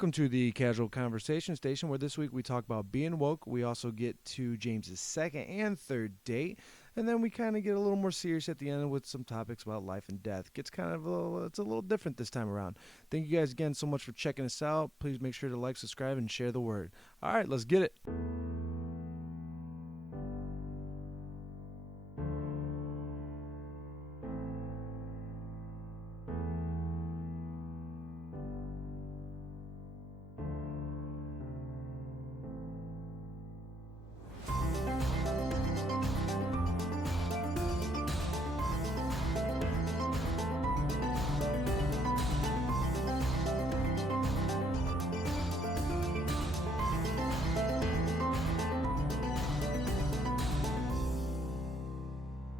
Welcome to the Casual Conversation Station, where this week we talk about being woke. We also get to James's second and third date, and then we kind of get a little more serious at the end with some topics about life and death. It's a little different this time around. Thank you guys again so much for checking us out. Please make sure to like, subscribe, and share the word. All right, let's get it.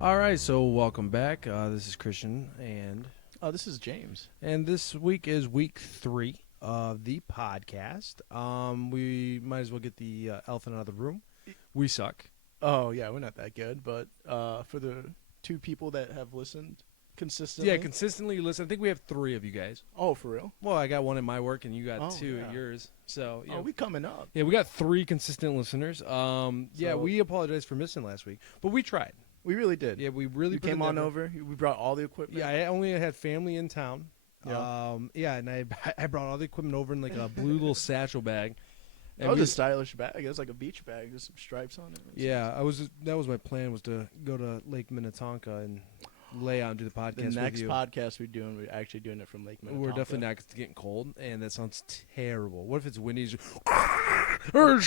All right, so welcome back. This is Christian, and This is James. this week is week 3 of the podcast. We might as well get the elephant out of the room. We suck. Oh, yeah, we're not that good, but for the two people that have listened consistently. Yeah, consistently listen. I think we have 3 of you guys. Oh, for real? Well, I got one at my work, and you got 2 yeah. at yours. So, Oh, we coming up. yeah, we got 3 consistent listeners. Yeah, So- we apologize for missing last week, but we tried. We really did. Yeah, we really You put came in on effort. over. We brought all the equipment. Yeah, I only had family in town. Yeah. And I brought all the equipment over in like a blue little satchel bag. That was a stylish bag. It was like a beach bag with some stripes on it. Yeah, that was my plan, was to go to Lake Minnetonka and lay out and do the podcast The with next you. podcast we're actually doing it from Lake Minnetonka. We're definitely not, 'cause it's getting cold, and that sounds terrible. What if it's windy? It's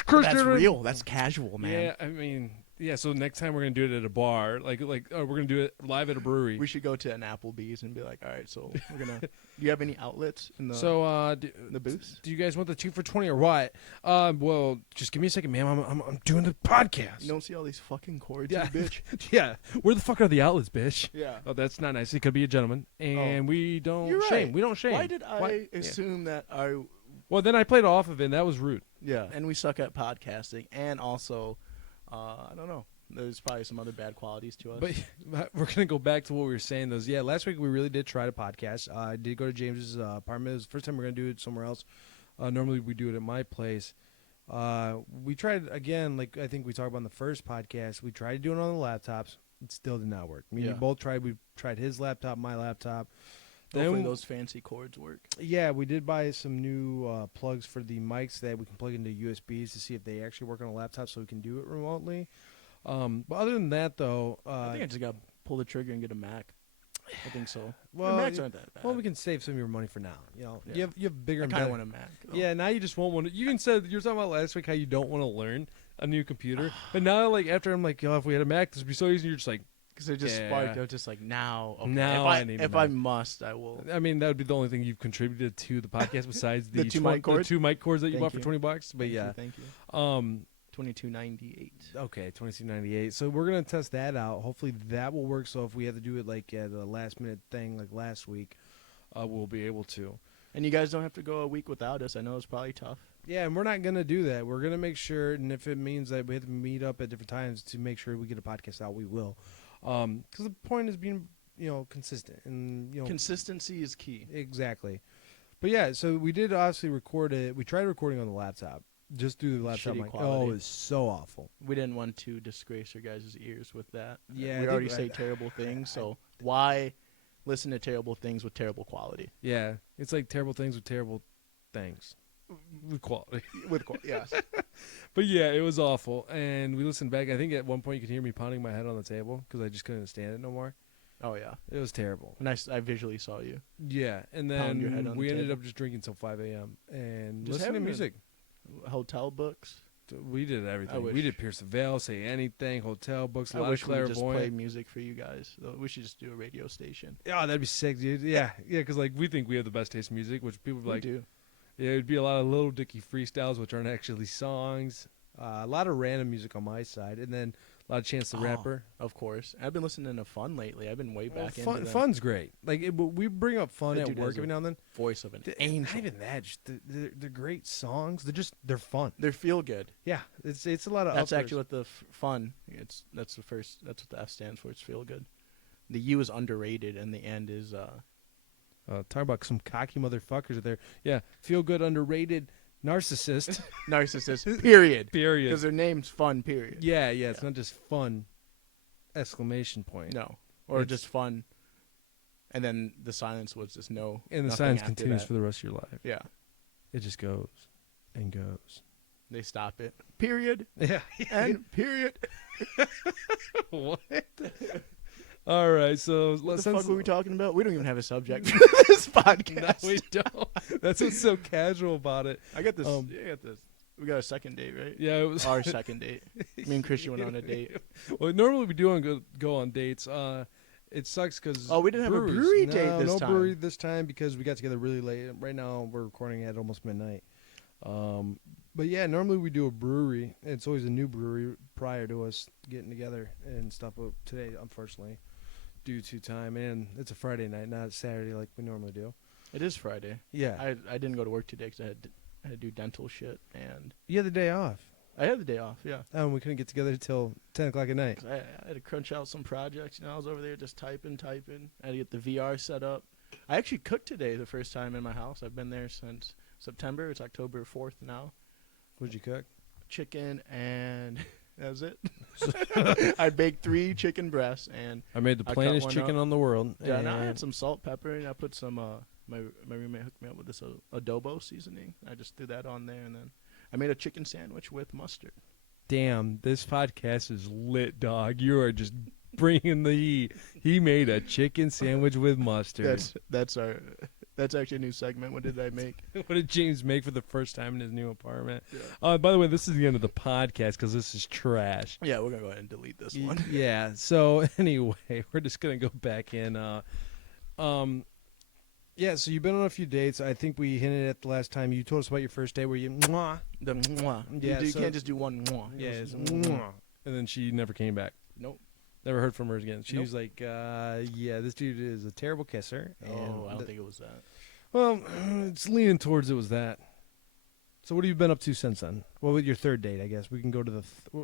Christian. That's real. That's casual, man. Yeah, I mean, yeah. So next time we're gonna do it at a bar, we're gonna do it live at a brewery. We should go to an Applebee's and be like, all right, so we're going to... Do you have any outlets in the, So, the booths? do you guys want the 2 for $20 or what? Well, just give me a second, ma'am. I'm doing the podcast. You don't see all these fucking cords, Yeah. you bitch? Yeah, where the fuck are the outlets, bitch? Yeah. Oh, that's not nice. He could be a gentleman, and we don't You're shame. right. We don't shame. Why did I Yeah. assume that I... Well, then I played off of it, and that was rude. Yeah, and we suck at podcasting, and also, I don't know. There's probably some other bad qualities to us. But we're gonna go back to what we were saying. Last week we really did try to podcast. I did go to James's apartment. It was the first time we're gonna do it somewhere else. Normally we do it at my place. We tried again, like I think we talked about in the first podcast. We tried to do it on the laptops. It still did not work. We both tried. We tried his laptop, my laptop. Hopefully those fancy cords work. Yeah, we did buy some new plugs for the mics that we can plug into USBs to see if they actually work on a laptop, so we can do it remotely. But other than that, though, I think I just got to pull the trigger and get a Mac. I think so. Well, Macs aren't that bad. Well, we can save some of your money for now. You know, Yeah. you have bigger. I and kind of better- want a Mac. though. Yeah, now you just won't want to. You even said you were talking about last week how you don't want to learn a new computer, but now like after I'm like, oh, if we had a Mac, this would be so easy. You're just like, Because it just Yeah. sparked. I was just like, now. Okay. Now I need a If I Mac. must, I will. I mean, that would be the only thing you've contributed to the podcast besides The two mic cords? the 2 mic cords that you Thank bought for you. $20. But yeah, Thank you. 2298. Okay, 2298. So we're gonna test that out. Hopefully that will work. So if we have to do it like at a last minute thing like last week, we'll be able to. And you guys don't have to go a week without us. I know it's probably tough. Yeah, and we're not gonna do that. We're gonna make sure, and if it means that we have to meet up at different times to make sure we get a podcast out, we will. Because the point is being, consistent and Consistency is key. exactly. But yeah, so we did obviously record it. We tried recording on the laptop, just through the laptop Shitty mic. quality. Oh, it's so awful. We didn't want to disgrace your guys' ears with that. Yeah, I we think already I- say terrible things, so why listen to terrible things with terrible quality? Yeah, it's like terrible things with terrible things with quality. Yes. But yeah, it was awful. And we listened back. I think at one point you could hear me pounding my head on the table because I just couldn't stand it no more. Oh yeah. It was terrible. And I visually saw you. Yeah, and Pound your head then on we the ended table. up just drinking till 5 a.m. and Just listening to having a- music. Hotel books. We did everything. We wish- did Pierce the Veil, Say Anything, hotel books, a I lot wish of we could just play clairvoyant. music for you guys. We should just do a radio station. Yeah, that'd be sick, dude. Yeah, because like we think we have the best taste in music, which people would be We like. do. Yeah, it'd be a lot of Little Dicky freestyles, which aren't actually songs. A lot of random music on my side, and then a lot of Chance the Oh, Rapper. Of course. I've been listening to Fun lately. I've been way back into them. Fun's great. Like we bring up Fun That at dude work has every a now and then. Voice of an Not angel. even that. Just they're great songs. They're fun. They feel good. Yeah, it's a lot of. That's uppers. actually what the fun. That's what the F stands for. It's feel good. The U is underrated, and the end is Talk about some cocky motherfuckers there. Yeah, feel good, underrated narcissist. Narcissist. Period. Period. Because their name's fun. Period. Yeah, it's not just fun. Exclamation point. No. Or It's- just fun. And then the silence was just no. And the nothing silence after continues that. for the rest of your life. Yeah. It just goes and goes. They stop it. Period. Yeah. And period. What? All right, so What the since- fuck were we talking about? We don't even have a subject for this No, podcast. we don't. That's what's so casual about it. I got this. Um, I got this. We got a second date, right? Yeah, it was Our second date. Me and Christian went on a date. Well, normally we do go on dates. It sucks because Oh, we didn't have a brewery date this no time. brewery this time because we got together really late. Right now we're recording at almost midnight. But yeah, normally we do a brewery. It's always a new brewery prior to us getting together and stuff. But today, unfortunately, due to time, and it's a Friday night, not a Saturday like we normally do. It is Friday. Yeah, I didn't go to work today because I had to do dental shit, and you had the day off. I had the day off. Yeah. And we couldn't get together till 10 o'clock at night. 'Cause I had to crunch out some projects. I was over there just typing. I had to get the VR set up. I actually cooked today the first time in my house. I've been there since September. It's October 4th now. What'd you cook? Chicken and that was it. I baked 3 chicken breasts and I made the I cut plainest one chicken up. on the world. yeah, and I and had some salt, pepper, and I put some. My roommate hooked me up with this adobo seasoning. I just threw that on there, and then I made a chicken sandwich with mustard. Damn, this podcast is lit, dog. You are just bringing the heat. He made a chicken sandwich with mustard. That's actually a new segment. What did I make? What did James make for the first time in his new apartment? Yeah. By the way, this is the end of the podcast because this is trash. Yeah, we're gonna go ahead and delete this one. Yeah. So anyway, we're just gonna go back in. Yeah. So you've been on a few dates. I think we hinted at the last time. You told us about your first date where you mwah. The mwah. Yeah, you so- can't just do one mwah. Yeah. It It's was mwah. And then she never came back. Nope. Never heard from her again. She Nope. was like, "Yeah, this dude is a terrible kisser." And Oh, I don't think it was that. Well, it's leaning towards it was that. So what have you been up to since then? Well, with your third date, I guess we can go to the.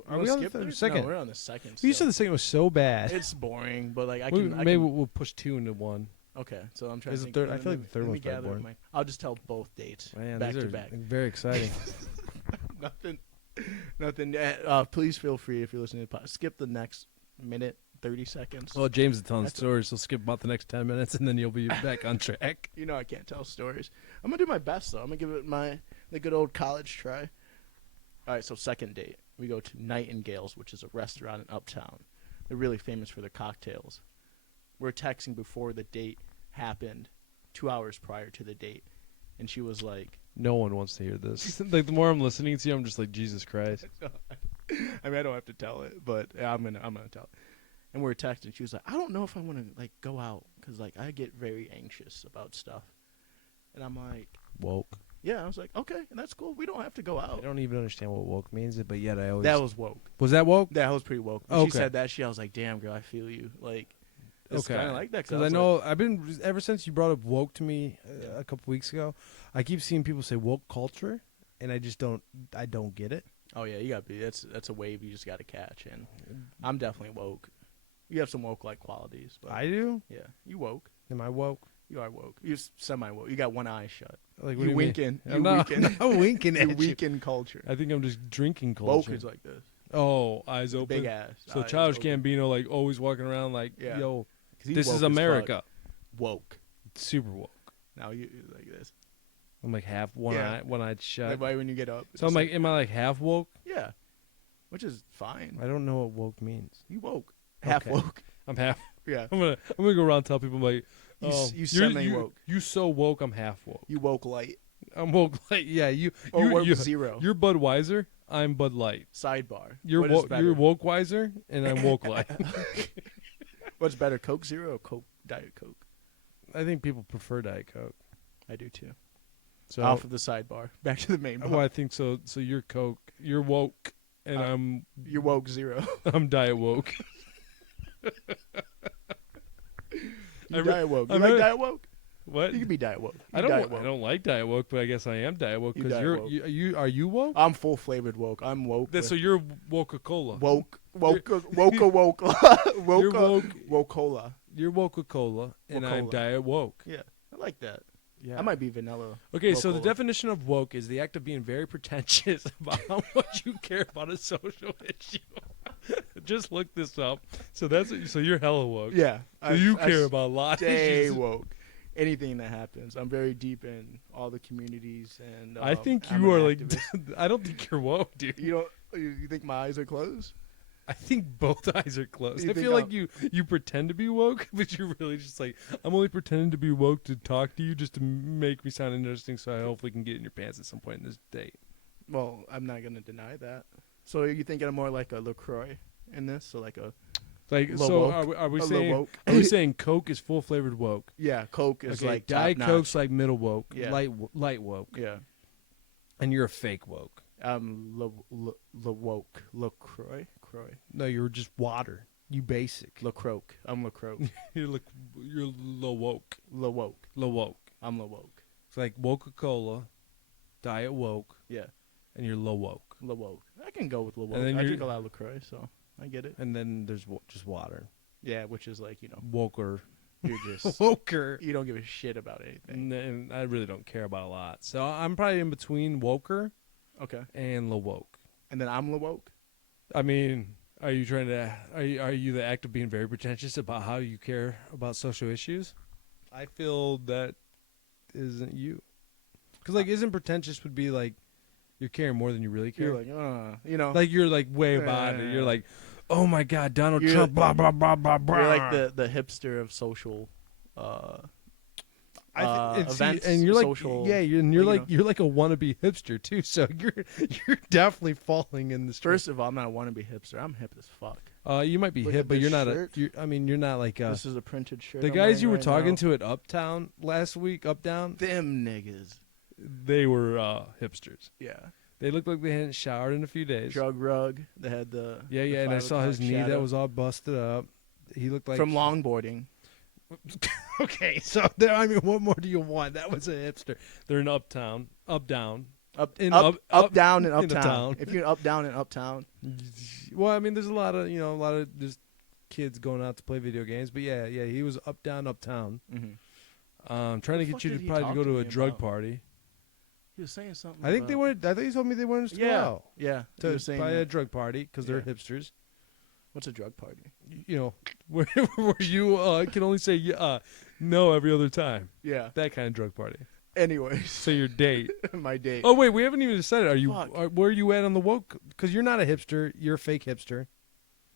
Are we on the third? Second? No, we're on the second. You said still. the second was so bad. It's boring, but like I We- can. I maybe can we'll push 2 into 1. okay, so I'm trying Is to the think. third- I feel like the third let me one's probably gather boring. my- I'll just tell both dates Man, back these to are back. very exciting. Nothing. Please feel free if you're listening to the pod. Skip the next minute, 30 seconds. Well, James is telling That's stories, so skip about the next 10 minutes, and then you'll be back on track. You know I can't tell stories. I'm gonna do my best though. I'm gonna give it the good old college try. All right, so second date, we go to Nightingales, which is a restaurant in Uptown. They're really famous for their cocktails. We're texting before the date happened, 2 hours prior to the date, and she was like, No one wants to hear this. Like the more I'm listening to you, I'm just like, Jesus Christ. I mean, I don't have to tell it, but I'm gonna tell it. And we were texting. She was like, I don't know if I want to like go out because like I get very anxious about stuff. And I'm like, Woke. yeah. I was like, okay, and that's cool. We don't have to go I out. don't even understand what woke means, but yet I always. That was woke. Was that woke? That was pretty woke. When Okay. she said that, I was like, damn, girl, I feel you. Like, it's Okay. kind of like that. Because I was know like, I've been ever since you brought up woke to me a couple weeks ago. I keep seeing people say woke culture, and I just don't. I don't get it. oh yeah, you got to be. That's a wave you just got to catch. And I'm definitely woke. You have some woke like qualities. But I do. yeah, you woke. Am I woke? You are woke. You're semi woke. You got one eye shut. Like what do You mean? winking. I'm You not, winking. I'm not winking You at you. weaken culture. I think I'm just drinking Woke culture. is like this. Oh, eyes open. Big ass. So eyes Childish open. Gambino, like always walking around like, Yeah. yo, 'Cause he's this woke is as fuck. America. Woke. Super woke. Now you like this. I'm like half one Yeah. eye, one eyed shut. Like right when you get up. So I'm it's like, am I like half woke? yeah, which is fine. I don't know what woke means. You woke. Half Okay. woke. I'm half. Yeah. I'm gonna go around and tell people I'm like, You oh, you you're- semi-woke. You so woke. I'm half woke. You woke light. I'm woke. Like, yeah, you. Or you're, woke you- zero. You're Budweiser. I'm Bud Light. Sidebar. You're What is woke. better? You're Wokewiser, and I'm Woke Light. What's better, Coke Zero or Coke Diet Coke? I think people prefer Diet Coke. I do too. So, Off of the sidebar. Back to the main bar. well, I think so. So you're Coke. You're woke, and You're woke zero. I'm Diet Woke. You re- diet woke. I You like re- diet woke? What? You can be diet woke. I don't like Diet Woke, but I guess I am Diet Woke You because Diet you're Woke. you are you woke? I'm full flavored woke. I'm woke. So you're Woca-Cola. woke. Woke. Woke. You're Woke. woke. Woke-cola. You're Woca-Cola, and I'm Woke-cola. Diet Woke. Yeah. I like that. Yeah. I might be vanilla. Okay, so the Local. definition of woke is the act of being very pretentious about how much you care about a social issue. Just look this up. So so you're hella woke. Yeah. So you care about a lot of stay issues. woke. Anything that happens. I'm very deep in all the communities, and I think I'm you an are like. activist. I don't think you're woke, dude. You think my eyes are closed? I think both eyes are closed. You I think feel like you pretend to be woke, but you're really just like, I'm only pretending to be woke to talk to you just to make me sound interesting, so I hopefully can get in your pants at some point in this date. Well, I'm not gonna deny that. So you think I'm more like a LaCroix in this? So like a Like, Low so woke. are we a saying woke? are we saying Coke is full flavored woke? Yeah, Coke is Okay, like Diet top Coke's notch. like middle woke, Yeah. light woke, Yeah, and you're a fake woke. woke LaCroix. No, you're just water. You basic. LaCroix. I'm LaCroix. You're low woke. LaWoke. Low woke. I'm LaWoke. It's like Coca-Cola, Diet Woke, Yeah, and you're low woke. LaWoke. I can go with And LaWoke. then I you're- drink a lot of LaCroix, so I get it. And then there's just water. Yeah, which is like Woker. you're just Woker. you don't give a shit about anything. And I really don't care about a lot. So I'm probably in between Woker Okay, and low woke. and then I'm LaWoke. I mean, are you trying to? Are you the act of being very pretentious about how you care about social issues? I feel that isn't you. Because like, isn't pretentious would be like you're caring more than you really care. You're like, Like you're like way about it. You're like, oh my God, Donald You're- Trump, blah blah blah blah blah. you're like the hipster of social. Events, and you're like, social, you're like, like you're like a wannabe hipster too. So you're definitely falling in the street. First of all, I'm not a wannabe hipster. I'm hip as fuck. You might be Look hip, at but this you're not shirt. I mean, you're not like This is a printed shirt. the I'm guys you were wearing talking right to at Uptown last week. Uptown, now. Them niggas. they were hipsters. Yeah. They looked like they hadn't showered in a few days. Drug rug. They had the Yeah, the yeah, and I 5 saw his o'clock knee shadow. that was all busted up. He looked like from longboarding. Okay, so I mean, what more do you want? That was a hipster. They're in Uptown, up down. Up, In up, up- down, and in the uptown. town. If you're up, down, and uptown, Well, I mean, there's a lot of just kids going out to play video games. But yeah, he was up down uptown. Trying to the get fuck you to did he probably talk go to to a me drug about? party. he was saying something. I think they about- wanted. I think he told me they wanted us to go Yeah, out yeah. He to was saying buy a that. drug party because they're Yeah. hipsters. What's a drug party? You know, where you can only say no every other time. Yeah. That kind of drug party. Anyways, So your date. my date. Oh wait, we haven't even decided. Are you? Fuck. Where are you at on the woke? Because you're not a hipster. You're a fake hipster.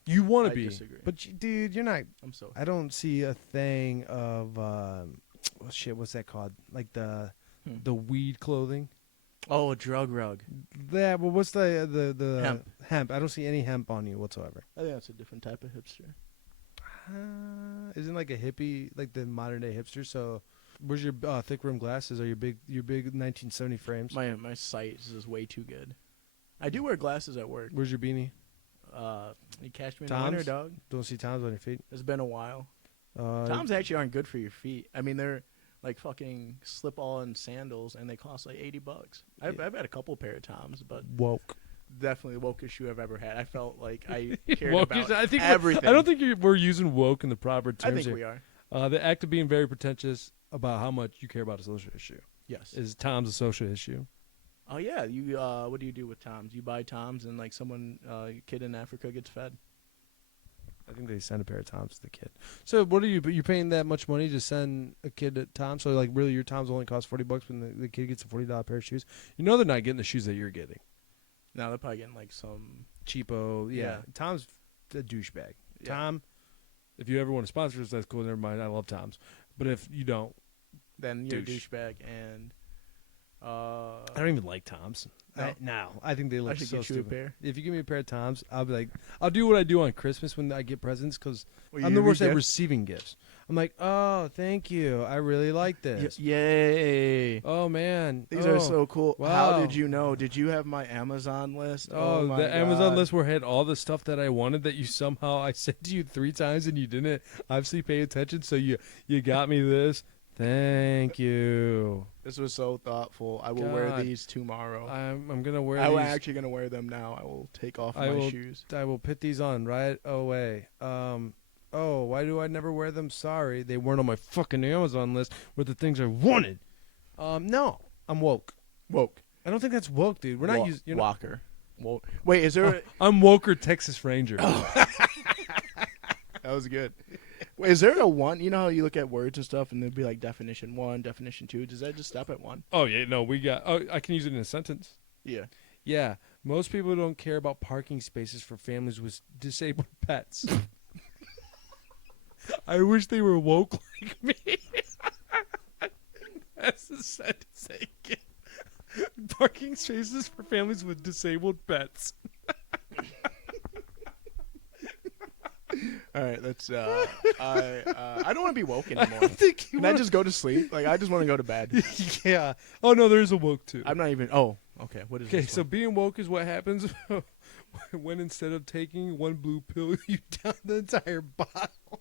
You want I to be, disagree. but dude, you're not. I'm so. I don't see a thing of shit. What's that called? Like the weed clothing. Oh, a drug rug. That. Well, what's the Hemp. hemp? I don't see any hemp on you whatsoever. I think that's a different type of hipster. Isn't like a hippie like the modern day hipster? So, where's your thick rim glasses? Are your big 1970 frames? My sight is way too good. I do wear glasses at work. Where's your beanie? You catch me in the winter, Tom's? dog. Don't see Tom's on your feet. It's been a while. Uh, Toms actually aren't good for your feet. I mean, they're like fucking slip-on sandals, and they cost like $80. I've had a couple pair of Toms, but woke. definitely the wokest shoe I've ever had. I felt like I cared Woke about is- I think everything. I don't think we're using woke in the proper I terms think here. we are. The act of being very pretentious about how much you care about a social issue Yes. is Tom's a social issue. Oh yeah. You what do you do with Toms? You buy Toms, and like someone kid in Africa gets fed. I think they send a pair of Toms to the kid. So what are you? But you're paying that much money to send a kid to Tom? So like really, your Toms only cost $40 when the kid gets a $40 pair of shoes. You know they're not getting the shoes that you're getting. No, they're probably getting like some. Cheapo. Yeah. Yeah. Tom's a douchebag. Yeah. Tom, if you ever want to sponsor us, that's cool. Never mind. I love Toms. But if you don't, Then you're a Douche. douchebag, and I don't even like Toms. No? I think they I look should so get you a stupid. pair. If you give me a pair of Toms, I'll be like, I'll do what I do on Christmas when I get presents because Will I'm you the give me worst at gifts? receiving gifts. I'm like, oh, thank you. I really like this. Yay! Oh man, These oh. are so cool. Wow. How did you know? Did you have my Amazon list? Oh, my the Amazon God. list where I had all the stuff that I wanted that you somehow I sent to you 3 times and you didn't obviously pay attention. So you got me this. Thank you. This was so thoughtful. I will wear God. these tomorrow. I'm gonna wear I'm these. actually gonna wear them now. I will take off I my will- shoes. I will put these on right away. Oh, why do I never wear them? Sorry, they weren't on my fucking Amazon list with the things I wanted. No, I'm woke. Woke. I don't think that's woke, dude. We're not using. You're not, Walker. Woke. Wait, is there? I'm woker Texas Ranger. That was good. Wait, is there a one? You know how you look at words and stuff, and there'd be like definition 1, definition 2. Does that just stop at 1? Oh yeah, no, we got. Oh, I can use it in a sentence. Yeah. Yeah, most people don't care about parking spaces for families with disabled pets. I wish they were woke like me. That's the sentence I get. Parking spaces for families with disabled pets. All right, that's. I don't want to be woke anymore. think Can I just go to sleep? Like, I just want to go to bed. Yeah. Oh no, there's a woke too. I'm not even. Oh, okay. What is Okay, this so one? being woke is what happens when instead of taking one blue pill, you down the entire bottle.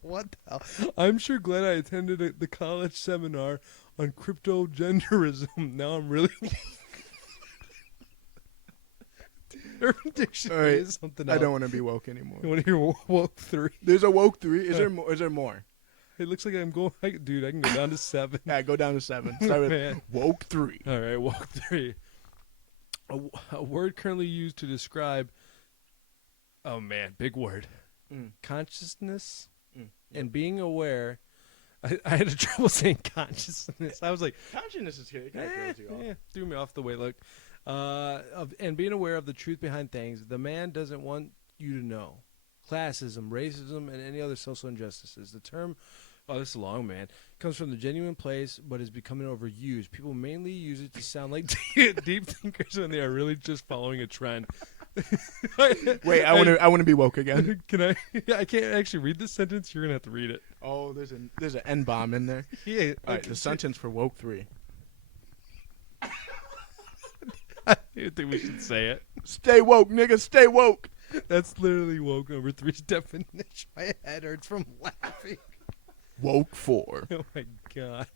What the hell? I'm sure glad I attended the college seminar on cryptogenderism. Now I'm really. Urban Dictionary All right, is something else. I don't want to be woke anymore. You want to hear woke 3? There's a woke 3. Is there more? Is there more? It looks like I'm going. Dude, I can go down to 7. Yeah, go down to 7. Start with Man. woke 3. All right, woke 3. A word currently used to describe. Oh man, big word. Mm. Consciousness Mm. and being aware. I had trouble saying consciousness. I was like, Consciousness is good. It kind of throws you off. yeah, threw me off the way. Look, and being aware of the truth behind things. The man doesn't want you to know. Classism, racism, and any other social injustices. The term, oh, this is long, man, comes from the genuine place, but is becoming overused. People mainly use it to sound like deep thinkers when they are really just following a trend. Wait, I want to be woke again. Can I? I can't actually read this sentence. You're gonna have to read it. Oh, there's an N bomb in there. Yeah. All right, the sentence for woke 3. I don't think we should say it. Stay woke, nigga. Stay woke. That's literally woke number 3's definition. My head hurts from laughing. Woke 4. Oh my god.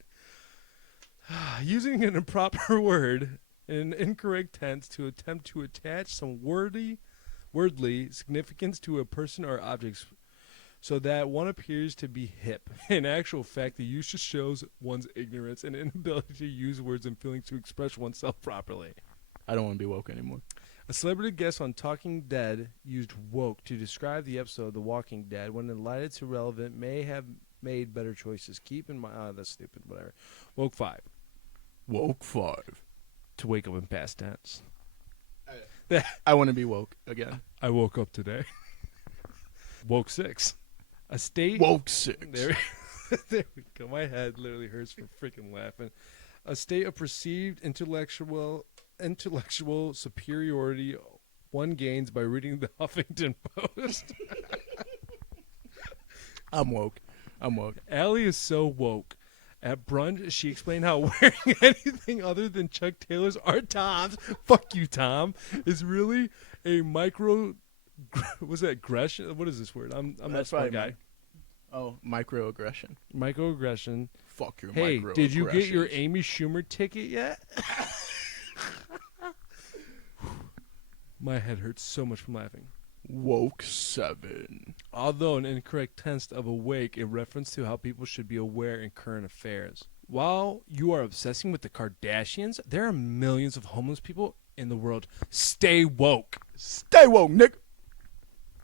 Using an improper word in an incorrect tense to attempt to attach some wordly significance to a person or object so that one appears to be hip. In actual fact, the use just shows one's ignorance and inability to use words and feelings to express oneself properly. I don't want to be woke anymore. A celebrity guest on Talking Dead used woke to describe the episode The Walking Dead. When enlightened to relevant, may have made better choices. Keep in mind, that's stupid, whatever. Woke 5. Woke 5. To wake up in past tense. I want to be woke again. I woke up today. Woke 6. A state. Woke 6. There, there we go. My head literally hurts from freaking laughing. A state of perceived intellectual superiority one gains by reading the Huffington Post. I'm woke. Allie is so woke. At brunch, she explained how wearing anything other than Chuck Taylor's or Tom's, fuck you, Tom, is really a micro. Was that aggression? What is this word? I'm not a That's smart right, guy. man. Oh, microaggression. Microaggression. Fuck your Hey, microaggressions. did you get your Amy Schumer ticket yet? My head hurts so much from laughing. Woke 7. Although an incorrect tense of awake, a reference to how people should be aware in current affairs. While you are obsessing with the Kardashians, there are millions of homeless people in the world. Stay woke. Stay woke, nigga.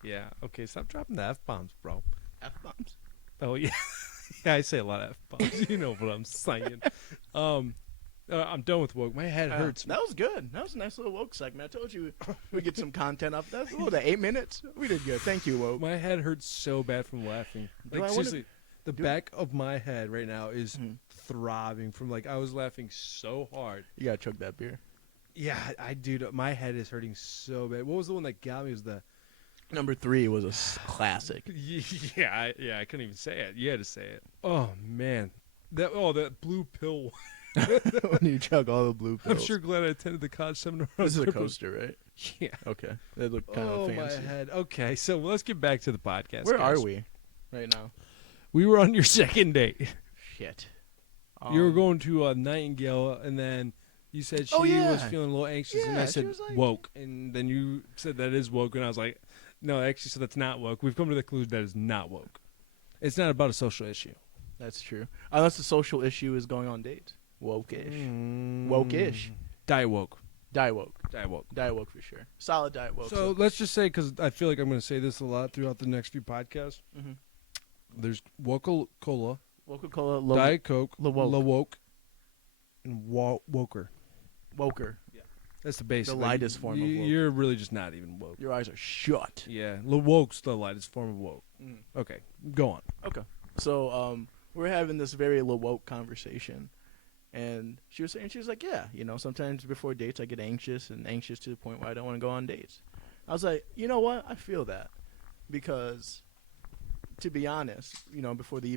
Yeah, okay, stop dropping the F-bombs, bro. F-bombs. Oh, yeah. Yeah, I say a lot of F-bombs. You know what I'm saying. I'm done with woke. My head hurts. That was good. That was a nice little woke segment. I told you we'd get some content up. That's what was that, 8 minutes? We did good. Thank you, woke. My head hurts so bad from laughing. Do Like, I wanna- seriously, the back of my head right now is throbbing from, like, I was laughing so hard. You gotta chug that beer. Yeah, dude, my head is hurting so bad. What was the one that got me? Was the Number 3 was a classic. yeah, I couldn't even say it. You had to say it. Oh man, that blue pill. When you chug all the blue pills. I'm sure glad I attended the college seminar. This is a coaster, right? Yeah. Okay. They look kind Oh of fancy. my head. Okay, so let's get back to the podcast. Where guys. are we right now? We were on your second date. Shit. You were going to Nightingale, and then you said she Oh, yeah. was feeling a little anxious, and Yeah, I she said was like- woke, and then you said that is woke, and I was like, No, actually, so that's not woke. We've come to the conclusion that is not woke. It's not about a social issue. That's true. Unless the social issue is going on dates. Woke-ish. Woke-ish. Diet woke. Die woke. Diet woke. Die woke for sure. Solid diet woke. So let's just say, because I feel like I'm going to say this a lot throughout the next few podcasts. Mm-hmm. There's Woke-Cola, Coca-Cola. Diet Coke, La Woke. La Woke, and Woker. Woker. That's the basic. The lightest form of woke. You're really just not even woke. Your eyes are shut. Yeah, La Woke's the lightest form of woke. Mm. Okay, go on. Okay. So we're having this very low woke conversation. And she was like, yeah, sometimes before dates I get anxious to the point where I don't want to go on dates. I was like, you know what? I feel that. Because, to be honest, before the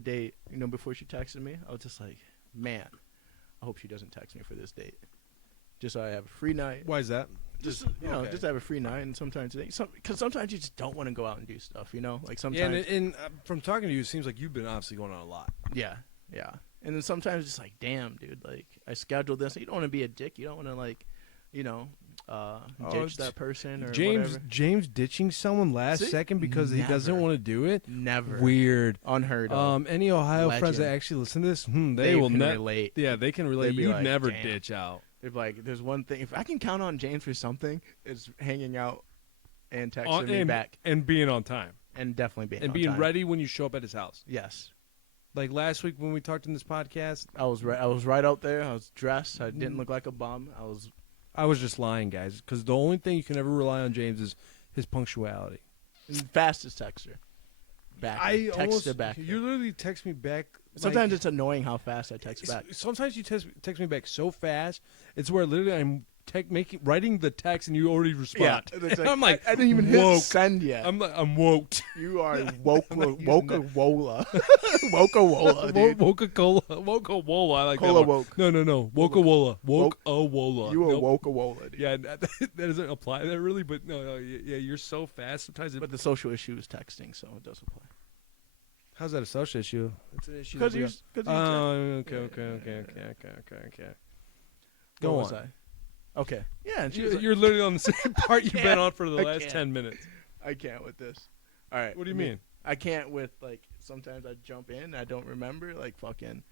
date, before she texted me, I was just like, man, I hope she doesn't text me for this date. Just so I have a free night. Why is that? Just have a free night. And sometimes, because sometimes you just don't want to go out and do stuff, Like sometimes. Yeah, and from talking to you, it seems like you've been obviously going on a lot. Yeah. And then sometimes it's like, damn, dude, like I scheduled this. You don't want to be a dick. You don't want to ditch that person or whatever. James ditching someone last second because he doesn't want to do it. Never. Weird. Unheard of. Any Ohio friends that Legend. actually listen to this, they They will can not relate. Yeah, they can relate. They'd be You'd like, never damn. ditch out. If like there's one thing, if I can count on James for something, it's hanging out and texting me back and being on time and definitely being and on being time. ready when you show up at his house. Yes. Like last week when we talked in this podcast, I was right out there. I was dressed. I didn't look like a bum. I was just lying, guys, because the only thing you can ever rely on James is his punctuality. Fastest texter. Back. You literally text me back. Sometimes it's annoying how fast I text back. Sometimes you text me back so fast, it's where literally I'm writing the text and you already respond. Yeah, And I'm like, I didn't even woke. hit send yet. I'm woked. You are woka-wola. Woka-wola, dude. Woka-Cola. Woka-Wola. I like Cola that one. woke. No. Woka-Wola. Woka-Wola. You are Nope. woka-wola, dude. Yeah, that doesn't apply there really, but no, yeah, you're so fast. Sometimes But the social issue is texting, so it does apply. How's that a social issue? It's an issue. Because you. Okay. Go What was on. I? Okay. Yeah, and she was like, You're literally on the same part you've been can't. on for the I last can't. 10 minutes. I can't with this. All right. What do you mean? I can't with like sometimes I jump in, I don't remember, like fucking.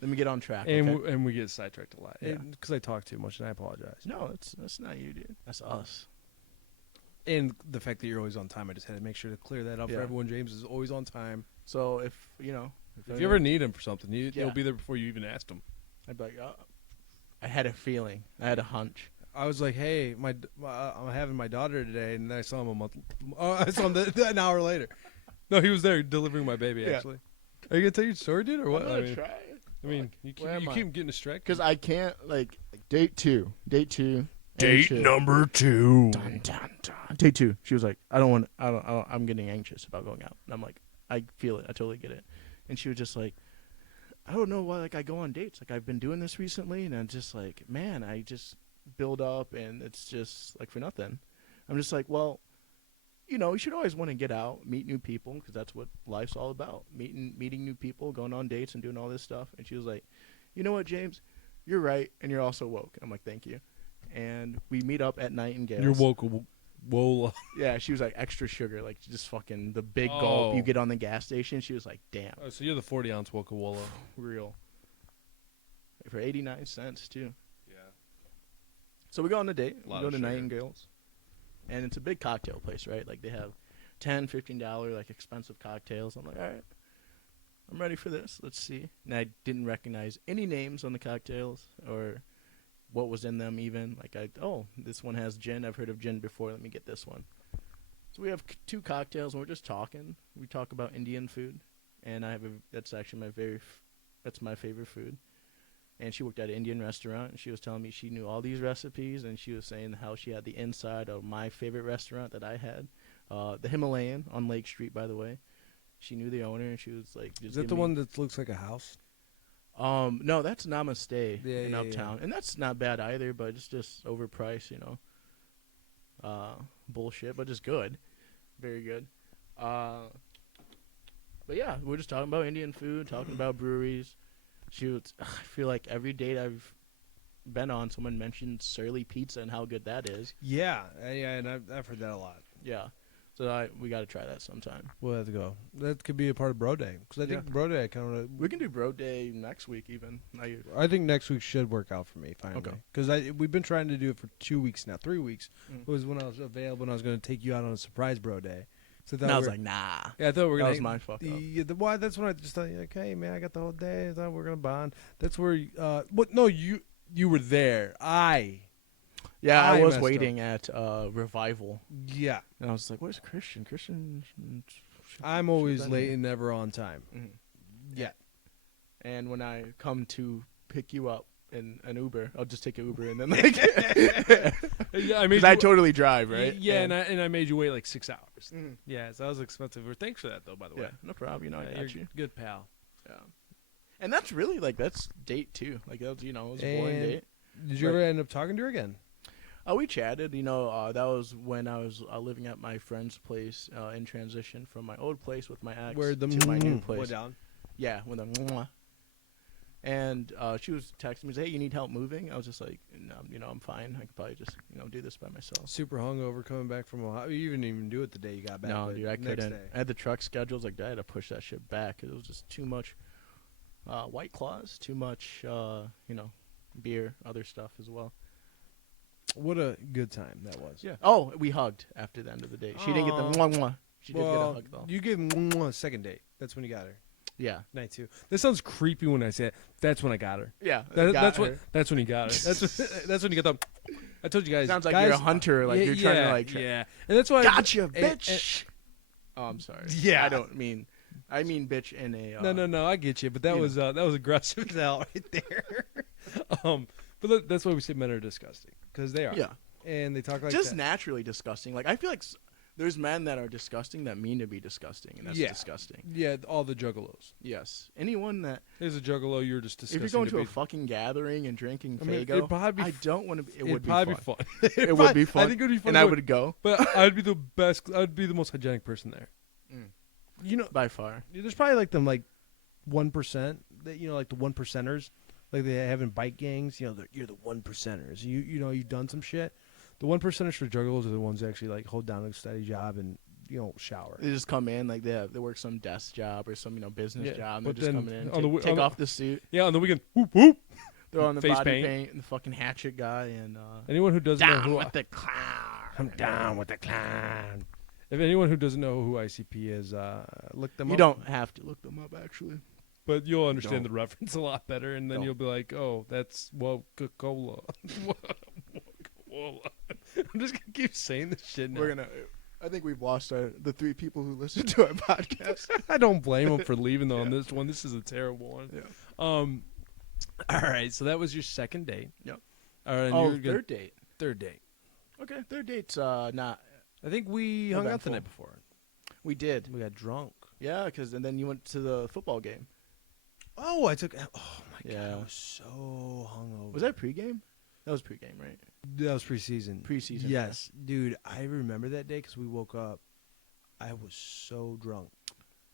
Let me get on track. And okay? and we get sidetracked a lot. Yeah. Because I talk too much and I apologize. No, that's not you, dude. That's us. And the fact that you're always on time, I just had to make sure to clear that up for Yeah. everyone. James is always on time. So if If you ever need him for something, he'll Yeah. be there before you even asked him. I'd be like, oh. I had a feeling. I had a hunch. I was like, "Hey, I'm having my daughter today," and then I saw him a month. I saw him an hour later. No, he was there delivering my baby. Yeah. Actually, are you gonna tell your story, dude, or what? I'm gonna try. You where am I? keep getting distracted. Because I can't like date two. Date number 2. Dun, dun, dun. Date 2. She was like, I'm getting anxious about going out. And I'm like, I feel it. I totally get it. And she was just like, I don't know why like I go on dates. Like I've been doing this recently and I'm just like, man, I just build up and it's just like for nothing. I'm just like, well, you should always want to get out, meet new people because that's what life's all about. Meeting new people, going on dates and doing all this stuff. And she was like, you know what, James? You're right and you're also woke. I'm like, thank you. And we meet up at Nightingale's. You're woke. Wola. Yeah, she was like extra sugar, like just fucking the big Oh. gulp you get on the gas station. She was like, damn, Oh, so you're the 40-ounce Woka Wola. real. For 89 cents too. Yeah. So we go on a date. We Lot go of to sugar. Nightingale's. And it's a big cocktail place, right? Like they have $10, $15 like expensive cocktails. I'm like, all right, I'm ready for this. Let's see. And I didn't recognize any names on the cocktails or what was in them even. Like, this one has gin. I've heard of gin before. Let me get this one. So we have 2 cocktails, and we're just talking. We talk about Indian food, and that's actually that's my favorite food. And she worked at an Indian restaurant, and she was telling me she knew all these recipes, and she was saying how she had the inside of my favorite restaurant that I had, the Himalayan on Lake Street, by the way. She knew the owner, and she was like, Is that the one that looks like a house? No, that's Namaste in Yeah, Uptown, and that's not bad either. But it's just overpriced, bullshit, but just good, very good. But yeah, we're just talking about Indian food, talking about breweries. I feel like every date been on, someone mentioned Surly Pizza and how good that is. Yeah, and I've heard that a lot. Yeah. So we got to try that sometime. We'll have to go. That could be a part of Bro Day because I think Yeah. Bro Day kind of. We can do Bro Day next week even. I think next week should work out for me finally. Okay. Because we've been trying to do it for 2 weeks now, 3 weeks. Mm. Was when I was available and I was going to take you out on a surprise Bro Day. So And I was like, nah. yeah, I thought we were That gonna. was my fuck up. Yeah, why? That's when I just thought, like, hey man, I got the whole day. I thought we were gonna bond. That's where. What? No, you were there. Yeah, I I was messed waiting at Revival. Yeah. And I was like, where's Christian? Christian. I'm always late and never on time. Mhm. Yeah. And when I come to pick you up in an Uber, I'll just take an Uber and then like. Yeah, I Because I totally drive, right? Yeah, and I made you wait like 6 hours. Mhm. Yeah, so that was expensive. Thanks for that, though, by the way. Yeah, no problem. You know, I You're got you. a good pal. Yeah. And that's really that's date 2. Like that was, it was a boring And date. Did you Right. ever end up talking to her again? We chatted. That was when I was living at my friend's place in transition from my old place with my ex Where the to my new went place. down. Yeah, with a mwah. And she was texting me, hey, you need help moving? I was just like, no, I'm fine. I could probably just, do this by myself. Super hungover coming back from Ohio. You didn't even do it the day you got back. No, but dude, I next couldn't. day. I had the truck schedules. Like, I had to push that shit back 'cause it was just too much White Claws, too much, beer, other stuff as well. What a good time that was. Yeah. Oh, we hugged after the end of the day. She didn't get the Aw. mwah mwah. She did get a Well, hug, though. you gave him a second date. That's when you got her. Yeah. Night 2. This sounds creepy when I say it. That's when I got her. Yeah. That's got what. her. That's when you got her. That's when you get the. I told you guys. Sounds like guys, you're a hunter. Like, you're trying to, like... Yeah, and that's why. Gotcha, and- bitch! Oh, I'm sorry. Yeah. I mean bitch in a... No. I get you, but that you was aggressive as hell right there. But that's why we say men are disgusting because they are. Yeah. And they talk like Just that. naturally disgusting. Like, I feel like there's men that are disgusting that mean to be disgusting, and that's Yeah. disgusting. Yeah, all the juggalos. Yes. Anyone that... There's a juggalo. You're just disgusting. If you're going to be. a fucking gathering and drinking I mean, Faygo, it'd probably be I don't want to be... It It'd would be probably fun. be fun. It would be fun. I think it would be fun. And I would go. But I'd be the best. I'd be the most hygienic person there. You know, By far. there's probably like them 1% that like the 1%ers, like they have in bike gangs. You're the 1%ers. You've done some shit. The 1%ers for juggalos are the ones that actually hold down a steady job and shower. They just come in, like they work some desk job or some business Yeah, job, and they're but just then coming in, on the wi- take on the- off the suit, Yeah, on the weekend. Whoop whoop. throw on the Face body paint. paint, and the fucking hatchet guy, and Anyone who doesn't know down who with the clown. I'm down with the clown. if anyone who doesn't know who ICP is, look them You up. don't have to look them up, actually. But you'll understand Don't. the reference a lot better, and then Don't. you'll be like, "Oh, that's Coca-Cola." I'm just gonna keep saying this shit now. I think we've lost the 3 people who listen to our podcast. I don't blame them for leaving though on this one. This is a terrible one. Yeah. All right. So that was your second date. Yep. All right. And Oh, you're good- third date. Third date. Okay, third date's not. I think we hung out the Eventful. night before. We did. We got drunk. Yeah, and then you went to the football game. Oh, I took. Oh my god, Yeah. I was so hungover. Was that pregame? That was pregame, right? That was preseason. Preseason. Yes, dude. I remember that day because we woke up. I was so drunk.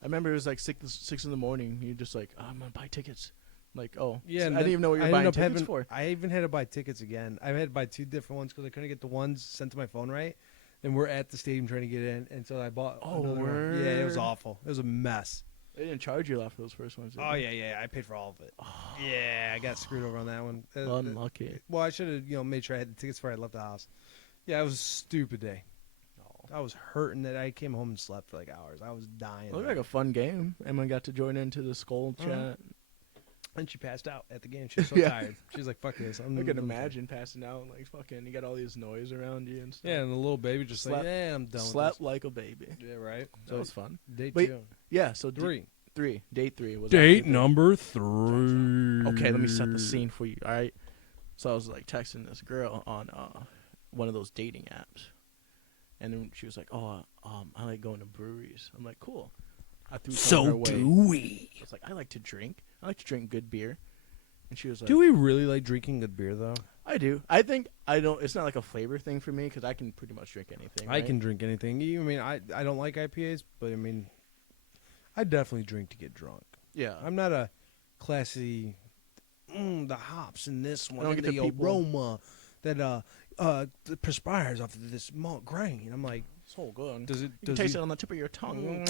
I remember it was like 6 in the morning. You're just like, I'm gonna buy tickets. Like, oh, Yeah, I and didn't then even know what you I were buying ended up tickets having- for. I even had to buy tickets again. I had to buy 2 different ones because I couldn't get the ones sent to my phone right. And we're at the stadium trying to get in, and so I bought. Oh, another one. Yeah, it was word. awful. It was a mess. They didn't charge you a lot for those first ones. did Oh they? yeah, I paid for all of it. Yeah, I got screwed over on that one. Unlucky. Well, I should have made sure I had the tickets before I left the house. Yeah, it was a stupid day. I was hurting that I came home and slept for like hours. I was dying. It looked like a fun game. Emma got to join into the skull chat. And she passed out at the game. She was so Yeah. tired. She's like, "Fuck this." I can imagine passing out and like fucking. You got all these noise around you and stuff. Yeah, and the little baby just Slept- like, "Yeah, I'm done." Slept like a baby. With this. Yeah, right. That was fun. Day Wait, 2, Yeah. So 3. Date 3 was Date after the- number 3. Okay, let me set the scene for you. All right. So I was like texting this girl on one of those dating apps, and then she was like, "Oh, I like going to breweries." I'm like, "Cool." I threw some her way. we. I was like, "I like to drink. I like to drink good beer," and she was like, Do we really like drinking good beer though? "I do. I think I don't. It's not like a flavor thing for me because I can pretty much drink anything. I right? can drink anything. I mean, I don't like IPAs, but I mean, I definitely drink to get drunk. Yeah. I'm not a classy. the hops in this one, don't and get the the people- aroma that perspires off of this malt grain. I'm like, So good. does it? You can Does taste he- it on the tip of your tongue.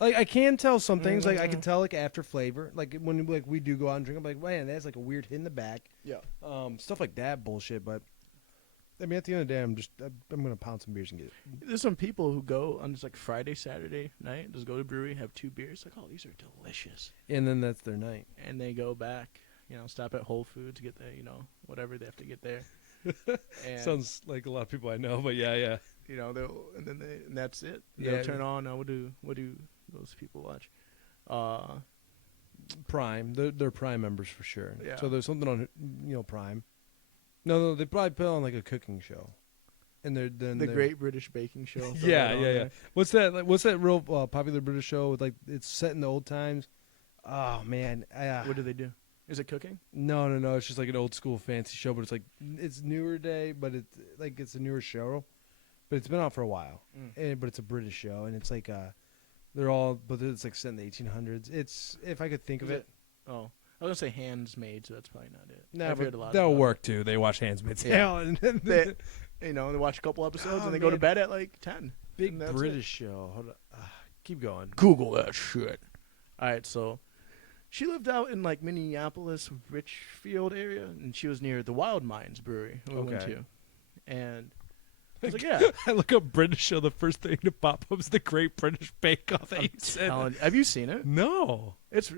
Like I can tell some things. Like I can tell like after flavor. Like when like we do go out and drink, I'm like, man, that's like a weird hit in the back. Yeah. Stuff like that bullshit. But I mean, at the end of the day, I'm gonna pound some beers and get it. There's some people who go on just like Friday, Saturday night, just go to the brewery, have 2 beers, like, oh, these are delicious. And then that's their night. And they go back, stop at Whole Foods, get their, whatever they have to get there. And, Sounds like a lot of people I know, but yeah. and that's it. Yeah. They'll turn on. What do those people watch? Prime. They're Prime members for sure. Yeah. So there's something on Prime. No, they probably put on like a cooking show. And The Great British Baking Show. throw Yeah, that on yeah. there. What's that? Like, what's that real popular British show with like it's set in the old times? Oh man, What do they do? Is it cooking? no. It's just like an old school fancy show, but it's newer day, but it's a newer show, but it's been out for a while. But it's a British show, and it's like but it's like set in the 1800s. It's if I could think of Is it. Oh, I was gonna say Handmaid, so that's probably not it. No, I've heard a lot that'll about work too. They watch Handmaid's Yeah. Tale, and They, they watch a couple episodes Oh, and they go to man. bed at like 10. big and that's British show. Hold on. Keep going. Google that shit. All right, so she lived out in like Minneapolis, Richfield area, and she was near the Wild Minds Brewery we went Okay. to. And I was like, yeah. I look up British show. The first thing to pop up is the Great British Bake Off. Have you seen it? No. It's.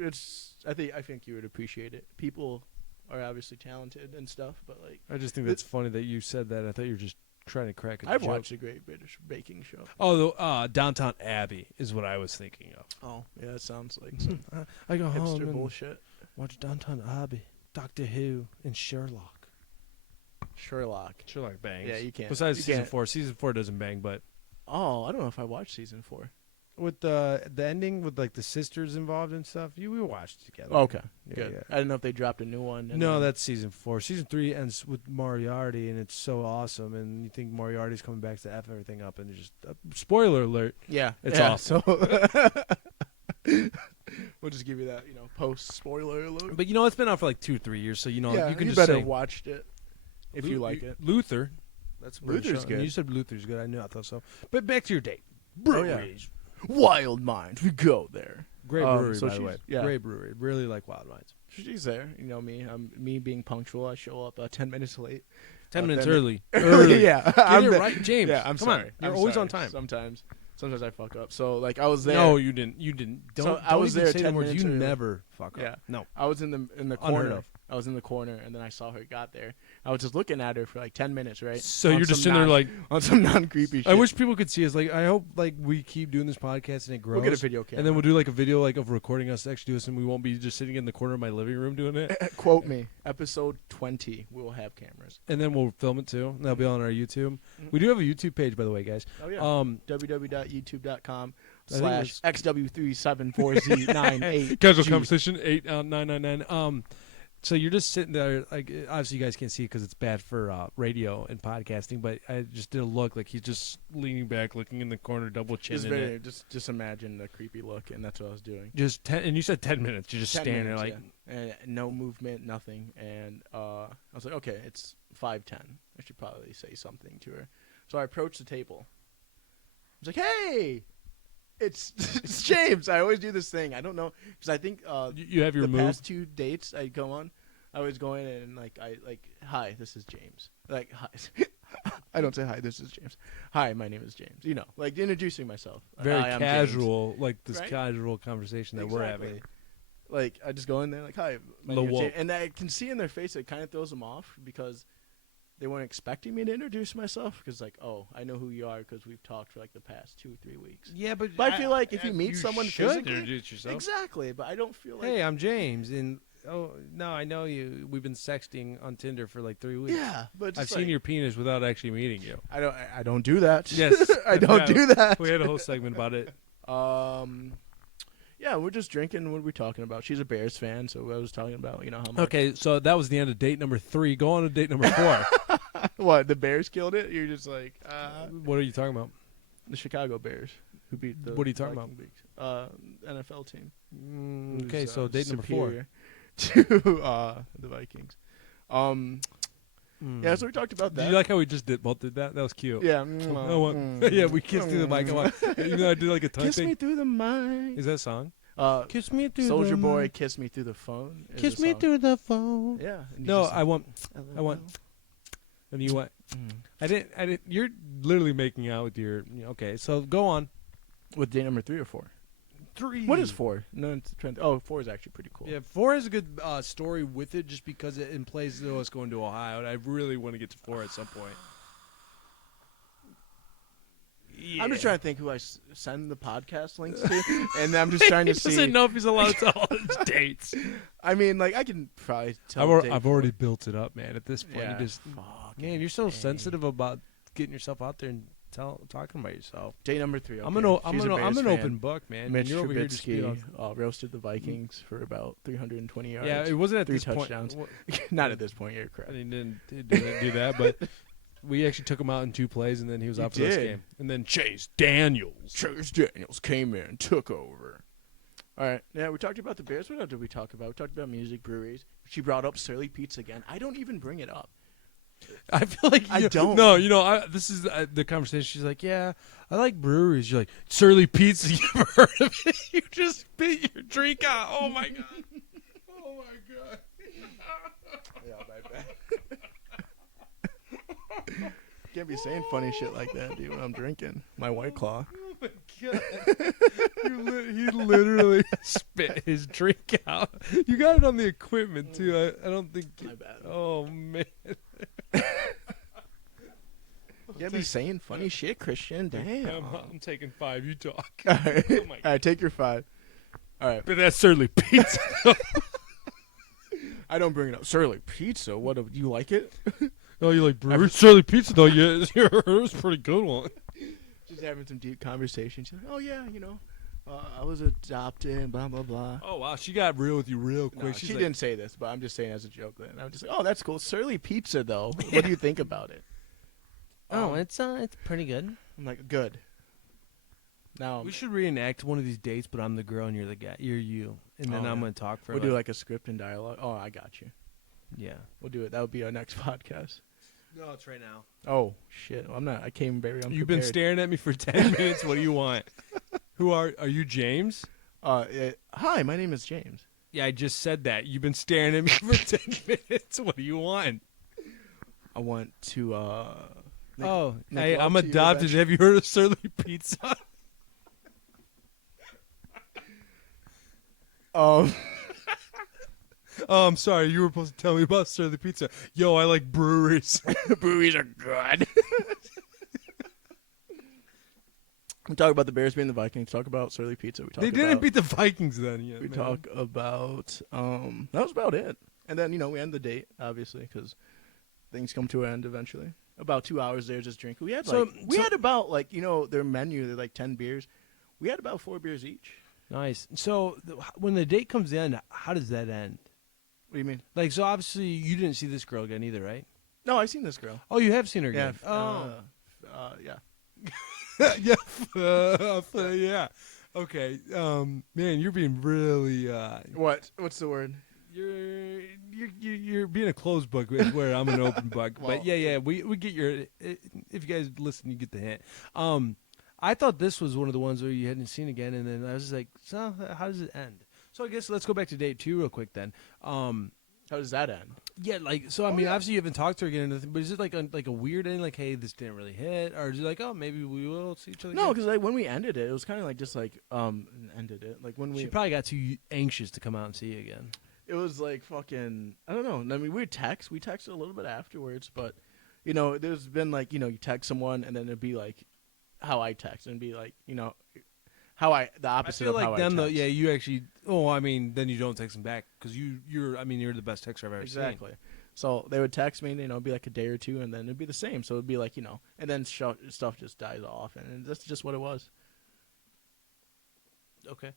I think you would appreciate it. People are obviously talented and stuff, but like I just think that's funny that you said that. I thought you were just trying to crack a I've joke. watched the Great British Baking Show. Oh, the Downtown Abbey is what I was thinking of. Oh, yeah, that sounds like some I go home hipster and bullshit. watch Downtown Abbey, Doctor Who, and Sherlock. Sherlock. Sherlock bangs. Yeah, you can't. Besides you season can't. 4, season 4 doesn't bang, but Oh, I don't know if I watched season 4. with the ending with like the sisters involved and stuff, we watched it together. Oh, okay, Yeah, good. yeah. I didn't know if they dropped a new one. and No, then- that's season 4. Season 3 ends with Moriarty, and it's so awesome. And you think Moriarty's coming back to F everything up, and it's just spoiler alert. yeah, It's yeah, awesome. So we'll just give you that, post spoiler alert. But it's been out for like 2-3 years, so you can just better say watched it if you like it. Luther. That's a British Luther's show. good. You said Luther's good. I thought so. But back to your date. Oh, yeah. Breweries. Wild Minds, we go there. Great brewery, so by the way. she's- yeah. Great brewery. Really like Wild Minds. She's there. You know me. Me being punctual. I show up 10 minutes late. 10 minutes then- early. Yeah, Get I'm it the- right, James. Yeah, I'm Come sorry. on. You're I'm always sorry. on time. Sometimes I fuck up. So like I was there. No, you didn't. Don't, So I don't was even there say the 10 words. minutes You early. never fuck up. Yeah. No. I was in the Unheard corner. of. I was in the corner, and then I saw her got there. I was just looking at her for like 10 minutes, right? So On you're just some sitting there like, on some non-creepy shit. I wish people could see us. Like, I hope like we keep doing this podcast and it grows. we'll get a video camera. And then we'll do like a video like of recording us actually do this, and we won't be just sitting in the corner of my living room doing it. Quote me. Episode 20, we will have cameras. And then we'll film it too. And that'll be on our YouTube. We do have a YouTube page, by the way, guys. Oh yeah. I think www.youtube.com/xw374z98. Casual conversation 8999. So you're just sitting there, like obviously you guys can't see it because it's bad for radio and podcasting. But I just did a look like he's just leaning back, looking in the corner, double Just chinning it. just imagine the creepy look, and that's what I was doing. Just 10, and you said 10 minutes. You're just 10 standing there minutes, like, yeah. And no movement, nothing. And I was like, okay, it's 5:10. I should probably say something to her. So I approached the table. I was like, hey, it's James. I always do this thing. I don't know because I think you have your the move. past 2 dates I go on, I was going and hi, this is James. Like hi. I don't say hi, this is James. Hi, my name is James. Like introducing myself. Very Hi, I'm James. casual, like this Right? casual conversation that we're Exactly. having. Like I just go in there like hi, my The name is wall. James. And I can see in their face it kind of throws them off because they weren't expecting me to introduce myself because like I know who you are because we've talked for like the past 2-3 weeks. Yeah, but I feel like if you meet someone should physically- introduce yourself. Exactly, but I don't feel like Hey, I'm James, and no, I know you. We've been sexting on Tinder for like 3 weeks. yeah, but I've just seen like, your penis without actually meeting you. I don't do that. Yes, I don't do that. We had a whole segment about it. Yeah, we're just drinking. What are we talking about? She's a Bears fan, so I was talking about how much. Okay, so that was the end of date number 3. Go on to date number 4. What, the Bears killed it? You're just like What are you talking about? the Chicago Bears who beat the What are you talking Viking Bears. NFL team. Okay, Who's, so date number 4. superior. to the Vikings. Yeah, so we talked about that. Did you like how we just both did that? That was cute. Yeah. I want, yeah, we kissed through the mic. I want, even though I did like a tongue Kiss thing. me through the mic. Is that a song? Kiss me through Soldier the Boy, mic. Kiss Me Through the Phone. is Kiss a me song. through the phone. Yeah. and you No, just- I want. And you went. I didn't. You're literally making out with your. Okay, so go on. With day number 3 or 4? 3. What is 4? No, it's oh, 4 is actually pretty cool. Yeah, 4 has a good story with it, just because it implies us going to Ohio, and I really want to get to 4 at some point. Yeah. I'm just trying to think who I send the podcast links to, and I'm just trying to see. He doesn't know if he's allowed to tell his dates. I mean, like I can probably tell. I've already built it up, man. At this point, Yeah. you just Man, you're so Dang. sensitive about getting yourself out there and talking about yourself. Day number 3. I'm okay. an She's a Bears fan. open book, man. Mitch You're over here just being Trubisky roasted the Vikings for about 320 yards. yeah, it wasn't at 3 this touchdowns. point. Not at this point. You're I correct. mean, didn't do that, but we actually took him out in 2 plays, and then he was You out for this did. game. And then Chase Daniels. Chase Daniels came in, took over. All right. Yeah, we talked about the Bears. What else did we talk about? We talked about music, breweries. She brought up Surly Pizza again. I don't even bring it up. I feel like I don't. No, this is the conversation. She's like, "Yeah, I like breweries." You're like, "Surly Pizza." You ever heard of it? You just spit your drink out. Oh my god. Oh my god. Yeah, my bad. Can't be saying funny shit like that, dude, when I'm drinking my White Claw. Oh my god. He literally spit his drink out. You got it on the equipment too. I don't think. My bad. Oh man. Can't be saying funny shit, Christian. Damn. I'm taking 5. You talk. All right. Oh my All right, take your 5. All right. But that's Surly Pizza. I don't bring it up. Surly Pizza. What? Do you like it? Oh, you like breweries? Surly Pizza though? Yeah, it was a pretty good one. Just having some deep conversation. She's like, oh yeah, I was adopted. Blah blah blah. Oh wow, she got real with you real quick. No, She's she like, didn't say this, but I'm just saying as a joke. Then I'm just like, oh, that's cool. Surly Pizza, though. What do you think about it? it's pretty good. I'm like, good. Now We should reenact one of these dates, but I'm the girl and you're the guy. You're you, and then Oh, I'm yeah. gonna talk for. we'll do like a script and dialogue. Oh, I got you. yeah. We'll do it. That would be our next podcast. No, it's right now. Oh shit! I'm not. I came very unprepared. You've been staring at me for 10 minutes. What do you want? Who are you, James? Hi, my name is James. Yeah, I just said that. You've been staring at me for 10 minutes. What do you want? I want to. make hey, love I'm to you adopted. eventually. Have you heard of Surly Pizza? Um. Oh, I'm sorry. You were supposed to tell me about Surly Pizza. Yo, I like breweries. Breweries are good. We talk about the Bears beating the Vikings. Talk about Surly Pizza. We talk They didn't about, beat the Vikings then yet. We man. talk about. That was about it. And then we end the date obviously because things come to an end eventually. About 2 hours there just drinking. We had about their menu. They're like 10 beers. We had about 4 beers each. Nice. So when the date comes in, how does that end? What do you mean? Like, so obviously you didn't see this girl again either, right? No, I seen this girl. Oh, you have seen her Yeah. again. Oh. Yeah. Yeah. Okay. Man, you're being really. What? What's the word? You're being a closed book where I'm an open book. Well, but yeah, we get your. If you guys listen, you get the hint. I thought this was one of the ones where you hadn't seen again, and then I was just like, so how does it end? So I guess let's go back to date 2 real quick then. How does that end? Yeah, like so. I Oh, mean, yeah. obviously you haven't talked to her again, or nothing, but is it like a weird ending? Like, hey, this didn't really hit, or is it like, oh, maybe we will see each other? No, again? because when we ended it, it was kind of like just like ended it. Like when She we, probably got too anxious to come out and see you again. it was like fucking. I don't know. I mean, we texted a little bit afterwards, but there's been like you text someone and then it'd be like how I text and be like the I opposite feel of how like them I though. text. Yeah, you actually. Oh, I mean, then you don't text them back because you're the best texter I've ever seen. Exactly. So they would text me, it'd be like a day or two, and then it'd be the same. So it'd be like, and then stuff just dies off, and that's just what it was. Okay.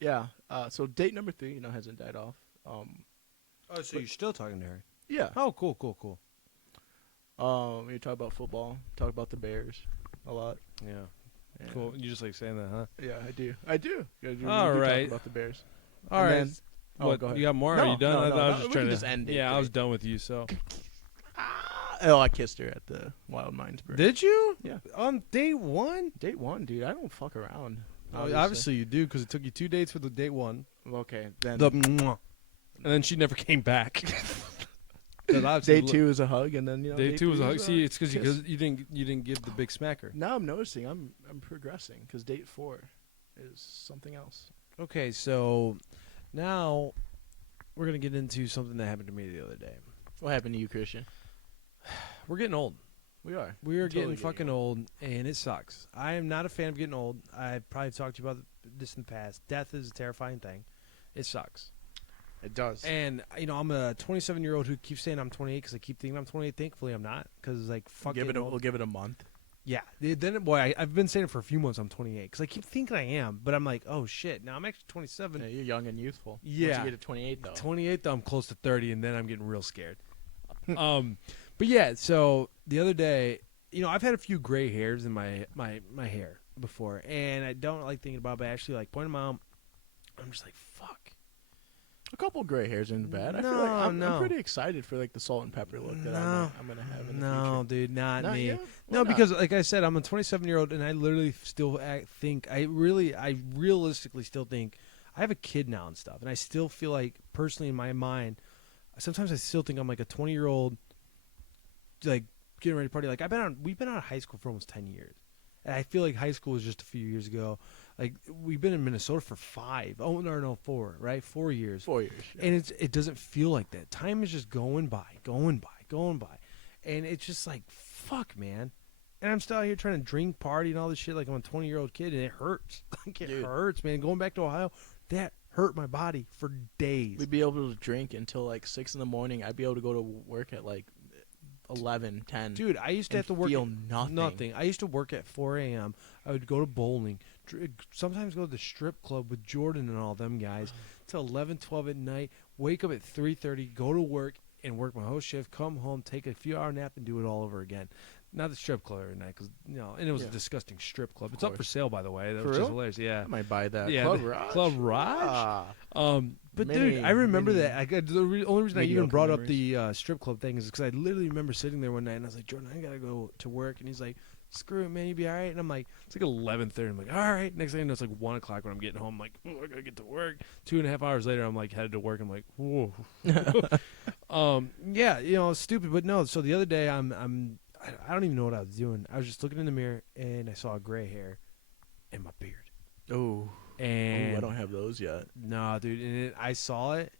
Yeah. So date number 3, hasn't died off. Oh, so you're still talking to her? Yeah. Oh, cool. We talk about football, talk about the Bears a lot. Yeah. Yeah. Cool. You just like saying that, huh? Yeah, I do. I do. All we do right. talk about the Bears. All And right. then- What, go ahead. you got more? No, Are you done? no, I no, thought I was no, just we trying can to. just end it. Yeah, I was Great. done with you. So Oh, I kissed her at the Wild Minds birthday. Did you? Yeah. On date one? Date one, dude. I don't fuck around. Obviously you do, because it took you 2 dates for the date one. Okay, then The mwah. and then she never came back. 'Cause obviously day two is a hug, and then Day two was a three hug. is See, it's because kiss. you didn't give the big smacker. Now I'm noticing I'm progressing because date 4 is something else. Okay, so now we're gonna get into something that happened to me the other day. What happened to you, Christian? We're getting old. We are. We are Totally getting fucking old, and it sucks. I am not a fan of getting old. I've probably talked to you about this in the past. Death is a terrifying thing. It sucks. It does. And I'm a 27-year-old who keeps saying I'm 28 because I keep thinking I'm 28. Thankfully, I'm not, because like fuck Give it. getting old. We'll give it a month. Yeah. Then boy, I've been saying it for a few months. I'm 28 because I keep thinking I am, but I'm like, oh shit. Now I'm actually 27. Yeah, you're young and youthful. Once Yeah. you get to 28 though. 28 though, I'm close to 30, and then I'm getting real scared. But yeah, so the other day, I've had a few gray hairs in my hair before, and I don't like thinking about it, but I actually like point them out. I'm just like, fuck. A couple gray hairs isn't bad. I feel No, like I'm no. pretty excited for like the salt and pepper look that No. I'm gonna have in the No, future. dude, not me. yet? Why No, not? because like I said, I'm a 27-year-old, and I literally still think I realistically still think I have a kid now and stuff, and I still feel like personally in my mind, sometimes I still think I'm like a 20-year-old, like getting ready to party. Like we've been out of high school for almost 10 years, and I feel like high school was just a few years ago. Like we've been in Minnesota for 4, right? 4 years. 4 years. Yeah. And it doesn't feel like that. Time is just going by, and it's just like fuck, man. And I'm still out here trying to drink, party, and all this shit like I'm a 20-year-old kid, and it hurts. Like it Dude. hurts, man. Going back to Ohio, that hurt my body for days. We'd be able to drink until like 6 in the morning. I'd be able to go to work at like 11, 10. Dude, I used to have to work feel at nothing. I used to work at 4 a.m. I would go to bowling, sometimes go to the strip club with Jordan and all them guys till 11, 12 at night, wake up at 3:30, go to work, and work my whole shift, come home, take a few-hour nap, and do it all over again. Not the strip club every night, because and it was a Yeah. disgusting strip club. Of It's up for course. sale, by the way, For which real? is hilarious. Yeah. I might buy that. Yeah, Club the Raj. Club Raj? Ah. But Many- dude, I remember many that. Only reason I even mediocre brought up memories. the strip club thing is because I literally remember sitting there one night and I was like, Jordan, I gotta go to work, and he's like, screw it, man, you be all right. And I'm like, it's like 11:30. I'm like, all right. Next thing I know, it's like 1 o'clock when I'm getting home. I'm like, oh, I gotta get to work. 2.5 hours later, I'm like headed to work. I'm like, whoa. Yeah, it's stupid, but no. So the other day, I don't even know what I was doing. I was just looking in the mirror and I saw gray hair in my beard. Oh. And I don't have those yet. no, dude. And I saw it.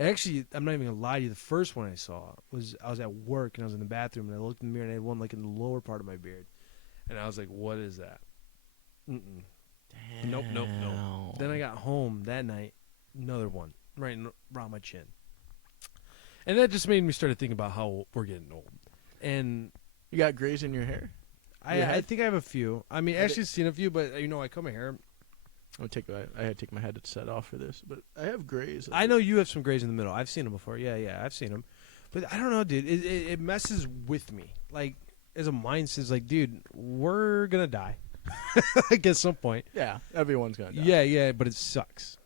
Actually, I'm not even gonna lie to you. The first one I saw was I was at work and I was in the bathroom and I looked in the mirror and I had one like in the lower part of my beard, and I was like, "What is that?" Nope. Then I got home that night, another one right around my chin, and that just made me start to think about how we're getting old. And You got grays in your hair? I Your head? think I have a few. I mean, I actually seen a few, but I cut my hair. I had to take my head set off for this, but I have grays. I know you have some grays in the middle. I've seen them before. Yeah, I've seen them. But I don't know, dude. It messes with me. Like, as a mindset, it's like, dude, we're going to die. Like, at some point. Yeah, everyone's gonna die. Yeah, but it sucks.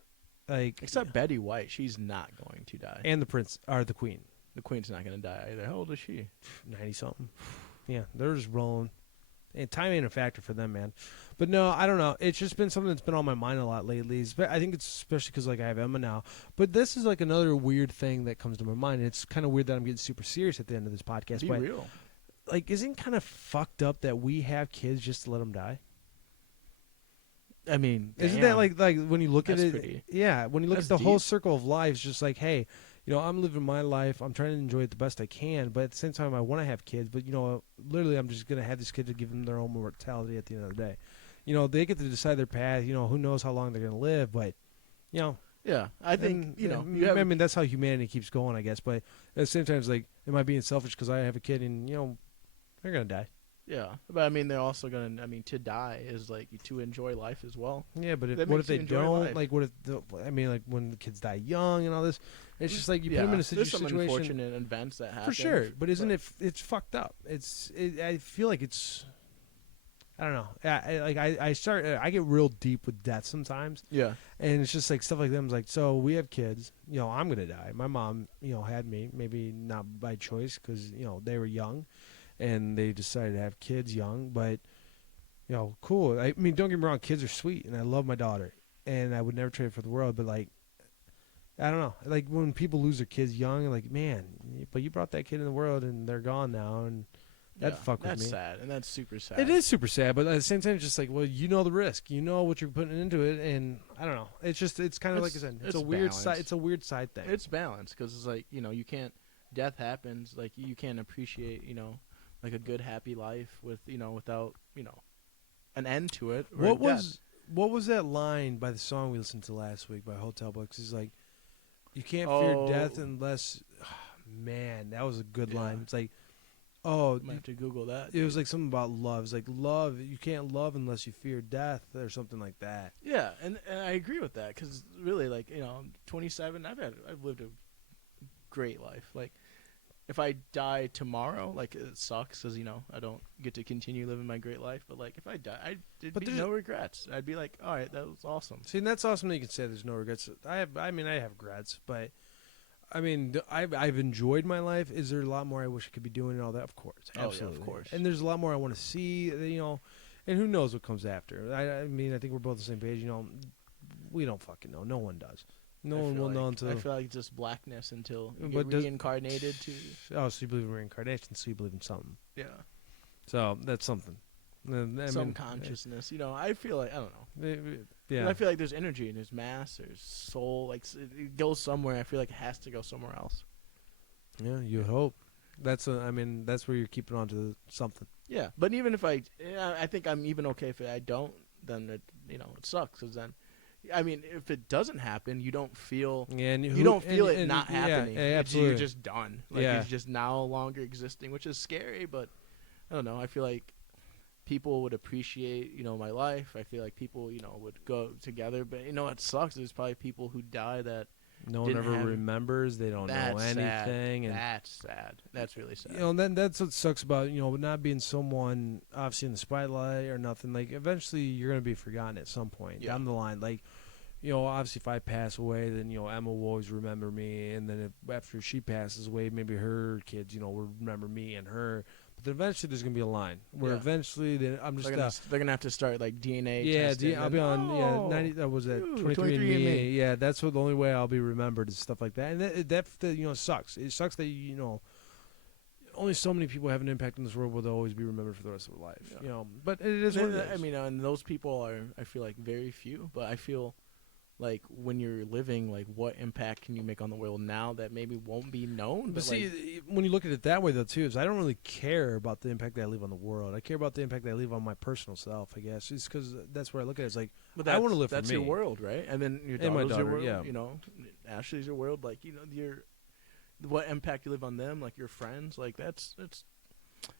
Like, Except Betty White, she's not going to die. and the prince, or the queen. The queen's not gonna die either. How old is she? 90-something. Yeah, they're just rolling. And time ain't a factor for them, man. But no, I don't know. It's just been something that's been on my mind a lot lately. I think it's especially because, like, I have Emma now. But this is, like, another weird thing that comes to my mind. And it's kind of weird that I'm getting super serious at the end of this podcast. Be but, real. like, isn't it kind of fucked up that we have kids just to let them die? I mean, Isn't damn. that like when you look That's at it? pretty- Yeah, when you look that's at the whole deep. circle of life, it's just like, hey, I'm living my life. I'm trying to enjoy it the best I can, but at the same time, I want to have kids. But literally, I'm just gonna have these kids to give them their own mortality at the end of the day. They get to decide their path. Who knows how long they're gonna live, but Yeah, I think you have. I mean, that's how humanity keeps going, I guess. But at the same time, it's like, am I being selfish because I have a kid and they're gonna die? Yeah, but I mean, they're also gonna. I mean, to die is like to enjoy life as well. Yeah, but That what makes if you they enjoy don't? life. Like, what if? like when the kids die young and all this? It's just like you put them in a There's some situation. unfortunate events that happen For sure, but isn't it? It's fucked up. It's. I feel like it's. I don't know. I get real deep with death sometimes, Yeah. and it's just like stuff like that. It's like, so we have kids. I'm gonna die. My mom, had me, maybe not by choice because they were young, and they decided to have kids young. But cool. I mean, don't get me wrong. Kids are sweet, and I love my daughter, and I would never trade it for the world. But like, I don't know. Like when people lose their kids young, like, man, but you brought that kid in the world, and they're gone now, and that'd fuck with That's me. sad, and that's super sad. It is super sad, but at the same time, it's just like, well, the risk, what you're putting into it, and I don't know. It's kind of like I said, it's a weird balance. side. It's a weird side thing. It's balance because it's like you can't. Death happens. Like you can't appreciate like a good happy life with without an end to it. Or What was that line by the song we listened to last week by Hotel Books? It's like, you can't fear death unless. Man, that was a good line. It's like, I might have to Google that. it was like something about love. It's like love. You can't love unless you fear death, or something like that. Yeah, and I agree with that because really, like I'm 27. I've lived a great life. Like if I die tomorrow, like it sucks because I don't get to continue living my great life. But like if I die, it'd be no regrets. I'd be like, all right, that was awesome. See, and that's awesome that you can say there's no regrets. I have regrets, but I mean, I've enjoyed my life. Is there a lot more I wish I could be doing and all that? Of course, absolutely, of course. And there's a lot more I want to see. And who knows what comes after? I mean, I think we're both on the same page. We don't fucking know. No one does. No one will know until. I feel like just blackness until you But get reincarnated to. Oh, so you believe in reincarnation? So you believe in something? Yeah. So that's something. Some consciousness. I feel like I don't know. Yeah. I feel like there's energy and there's mass, there's soul. Like it goes somewhere. I feel like it has to go somewhere else. Yeah, you hope. That's where you're keeping on to something. Yeah, but even if I think I'm even okay if I don't, then it sucks. Because then, I mean, if it doesn't happen, you don't feel you don't feel it not happening. Yeah, absolutely. You're just done. Like it's just no longer existing, which is scary. But I don't know. I feel like people would appreciate my life. I feel like people would go together. But it sucks. There's probably people who die that no one ever remembers. They don't know anything. And that's sad. That's really sad. And then that's what sucks about not being someone obviously in the spotlight or nothing. Like eventually you're gonna be forgotten at some point down the line. Like obviously if I pass away, then Emma will always remember me. And then after she passes away, maybe her kids will remember me and her. But then eventually there's gonna be a line where eventually I'm just they're gonna have to start like DNA. Yeah, testing I'll be on 90. That was that 23andMe. Yeah, that's the only way I'll be remembered is stuff like that. And that sucks. It sucks that only so many people have an impact in this world will always be remembered for the rest of their life. Yeah. But it is what it is. I mean, and those people are I feel like very few. But I feel like when you're living, like what impact can you make on the world now that maybe won't be known? But see, when you look at it that way, though, too, is I don't really care about the impact that I leave on the world. I care about the impact that I leave on my personal self, I guess. It's because that's where I look at it. It's like, I want to live for me. That's your world, right? And then your daughter's my daughter, your world, yeah. Ashley's your world. Like, what impact you live on them, like your friends. Like, that's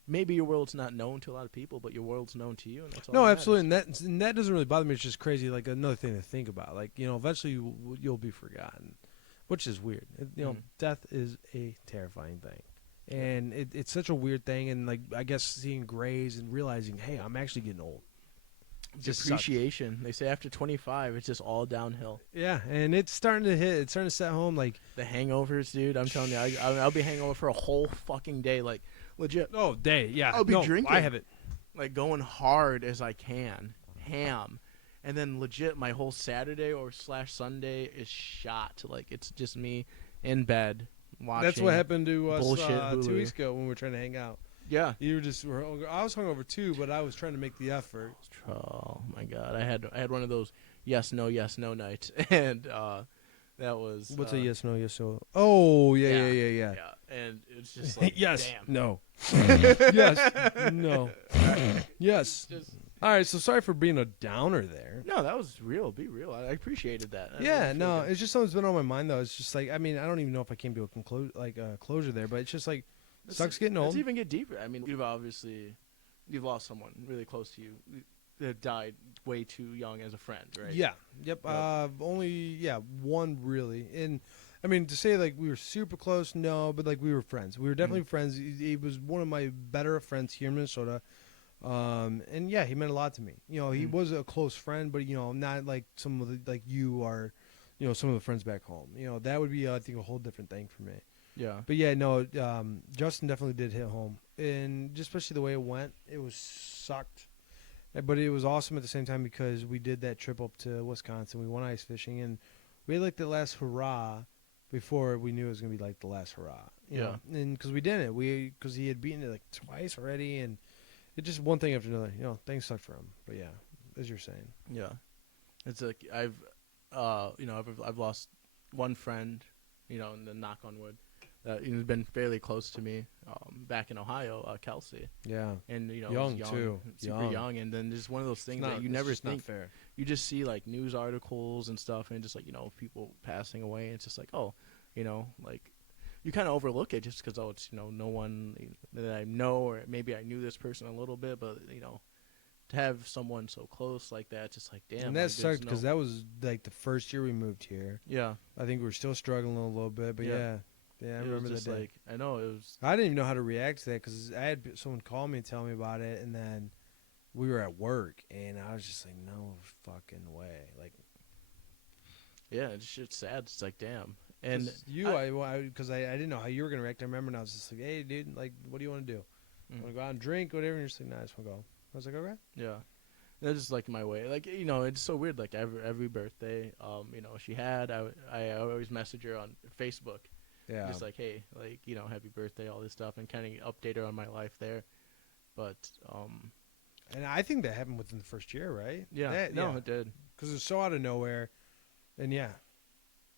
maybe your world's not known to a lot of people, but your world's known to you, and that's all. No, that absolutely, and that doesn't really bother me. It's just crazy, like another thing to think about. Like eventually you'll be forgotten, which is weird. Death is a terrifying thing, and it's such a weird thing. And like I guess seeing grays and realizing, hey, I'm actually getting old. Just appreciation. They say after 25, it's just all downhill. Yeah, and it's starting to hit. It's starting to set home. Like the hangovers, dude. I'm telling you, I'll be hangover for a whole fucking day. Like legit. Oh, day. Yeah, I'll be drinking. I have it. Like going hard as I can, ham, and then legit my whole Saturday or / Sunday is shot. Like it's just me in bed watching. That's what happened to us bullshit 2 weeks ago when we were trying to hang out. Yeah, you were just. I was hungover too, but I was trying to make the effort. Oh my god, I had one of those yes no nights, and that was what's a yes no. Oh yeah. Yeah, and it's just like yes damn. No yes no yes. All right, so sorry for being a downer there. No, that was real. Be real. I appreciated that. Yeah, no, it's just something's been on my mind though. It's just like I mean I don't even know if I came to a closure there, but it's just like. Sucks getting old. Let's even get deeper. I mean, you've lost someone really close to you that died way too young as a friend, right? Yeah. Yep. One really. And I mean, to say like we were super close, no, but like we were friends. We were definitely friends. He was one of my better friends here in Minnesota. And yeah, he meant a lot to me. You know, he Mm. was a close friend, but you know, not like some of the like you are, you know, some of the friends back home. You know, that would be I think a whole different thing for me. Yeah. But yeah, no, Justin definitely did hit home, and just especially the way it went, it was sucked. But it was awesome at the same time because we did that trip up to Wisconsin. We went ice fishing, and we had like the last hurrah before we knew it was gonna be like the last hurrah. You know? And because we didn't, because he had beaten it like twice already, and it just one thing after another. You know, things sucked for him. But yeah, as you're saying, Yeah. It's like I've lost one friend, and then knock on wood, that has been fairly close to me, back in Ohio, Kelsey, yeah, and Young, was too. super Young. young, and then just one of those things that you it's never just think. not fair. You just see like news articles and stuff, and just like people passing away. And it's just like, oh, like you kind of overlook it just because it's no one that I know, or maybe I knew this person a little bit, but to have someone so close like that, just like damn. And that like, there's sucked because that was like the first year we moved here. yeah, I think we were still struggling a little bit, but Yeah. yeah, I it remember was that just day. like I know it was. I didn't even know how to react to that because I had someone call me and tell me about it, and then we were at work, and I was just like, no fucking way. Like, Yeah, it's sad. It's like damn. And 'cause because I didn't know how you were gonna react. I remember, and I was just like, hey, dude, like, what do you want to do? Mm. Want to go out and drink, whatever? And you're just like, nah, I just want to go. I was like, okay. Yeah, that's just like my way. Like it's so weird. Like every birthday, she had. I always message her on Facebook, Yeah. just like hey, like happy birthday, all this stuff, and kind of update her on my life there. But And I think that happened within the first year, right? yeah, it did. Because it was so out of nowhere, and yeah,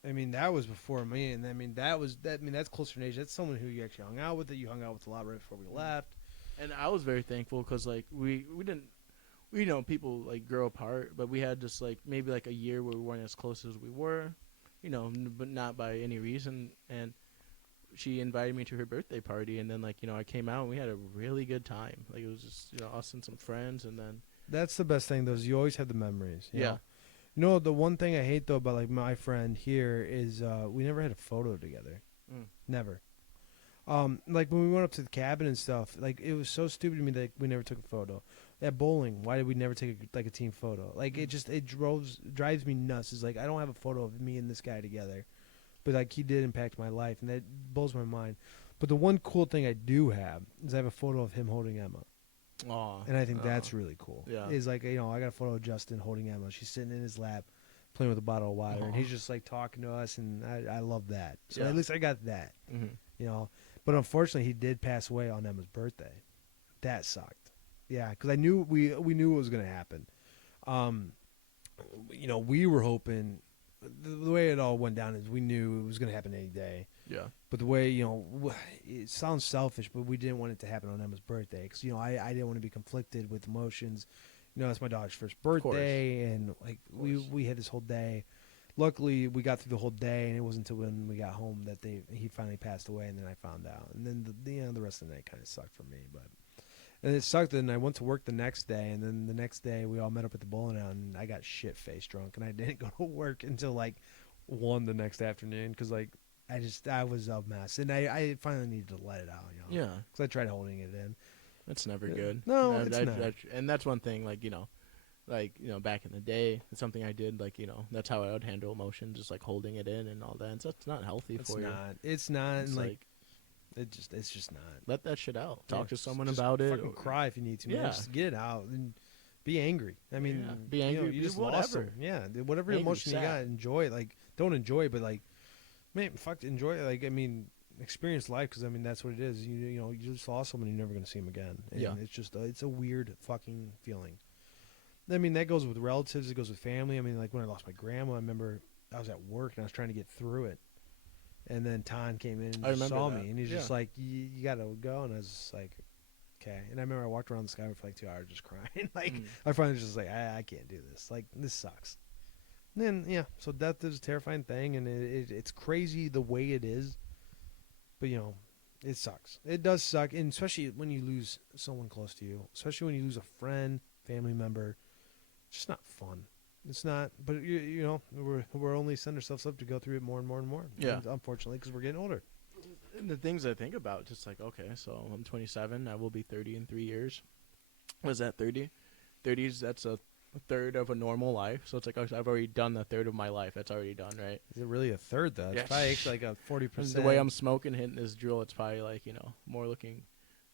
I mean that was before me, and I mean that's closer in age. That's someone who you actually hung out with. That you hung out with a lot right before we left. And I was very thankful because like we didn't. People like grow apart, but we had just like maybe like a year where we weren't as close as we were, but not by any reason. And she invited me to her birthday party, and then like I came out and we had a really good time. Like it was just us and some friends, and then That's the best thing, though. Is you always have the memories. You yeah, know? You know, the one thing I hate though about like my friend here is we never had a photo together. Mm. Never. Like when we went up to the cabin and stuff, like it was so stupid to me that we never took a photo. At bowling, why did we never take a team photo? Like it drives me nuts. It's like I don't have a photo of me and this guy together, but like he did impact my life, and that blows my mind. But the one cool thing I do have is I have a photo of him holding Emma, and I think that's really cool. Yeah. Is like I got a photo of Justin holding Emma. She's sitting in his lap, playing with a bottle of water, and he's just like talking to us, and I love that. So Yeah. at least I got that, mm-hmm. But unfortunately, he did pass away on Emma's birthday. That sucked. Yeah, because I knew we knew it was going to happen. We were hoping. The way it all went down is we knew it was going to happen any day. Yeah. But the way it sounds selfish, but we didn't want it to happen on Emma's birthday because I didn't want to be conflicted with emotions. It's my daughter's first birthday, and like we had this whole day. Luckily, we got through the whole day, and it wasn't until when we got home that he finally passed away, and then I found out. And then the rest of the night kind of sucked for me, and it sucked. And I went to work the next day, and then the next day we all met up at the bowling alley, and I got shit faced drunk, and I didn't go to work until like 1 the next afternoon because like I was a mess, and I finally needed to let it out. Yeah. Because I tried holding it in. That's never good. No, it's not. And that's one thing, like back in the day, it's something I did. Like that's how I would handle emotions, just like holding it in and all that. And so it's not healthy for you. It's not. It's And like it's just not. let that shit out. Talk to someone just about it. Fucking cry if you need to. Man. Yeah. Just get it out and be angry. I mean, Yeah. Be angry, You be just whatever. lost them. Yeah, whatever Angry, emotion you got, sad. enjoy it. Like, don't enjoy it, but like, man, fuck, enjoy it. Like, I mean, experience life because I mean that's what it is. You just lost someone, you're never gonna see them again. And Yeah. it's just it's a weird fucking feeling. I mean, that goes with relatives. It goes with family. I mean, like when I lost my grandma, I remember I was at work and I was trying to get through it. And then Ton came in and I just remember saw that. me, and he's Yeah. just like, "You got to go," and I was just like, "Okay." And I remember I walked around the skyway for like 2 hours just crying. Like I finally was just like, I can't do this. Like this sucks." And then yeah, so death is a terrifying thing, and it's crazy the way it is. But it sucks. It does suck, and especially when you lose someone close to you, especially when you lose a friend, family member. It's just not fun. It's not, but we're only setting ourselves up to go through it more and more and more. Yeah. Unfortunately, because we're getting older. And the things I think about, just like okay, so I'm 27. I will be 30 in 3 years. what is that, 30? 30s, that's a third of a normal life. So it's like, oh, I've already done the third of my life. That's already done, right? Is it really a third though? It's Yeah. probably actually like a 40%. The way I'm smoking, hitting this drill, it's probably like, more looking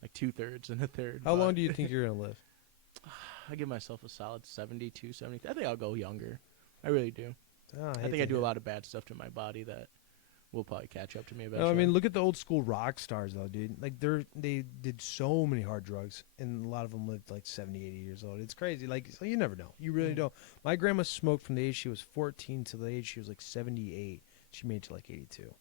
like 2/3 than a third. How but long do you think you're gonna live? I give myself a solid 72, 70. I think I'll go younger. I really do. Oh, I think I do a lot of bad stuff to my body that will probably catch up to me eventually. No, I mean, look at the old school rock stars, though, dude. Like, they did so many hard drugs, and a lot of them lived like 70, 80 years old. It's crazy. Like, so you never know. You really Yeah. don't. My grandma smoked from the age she was 14 to the age she was like 78. She made it to like 82.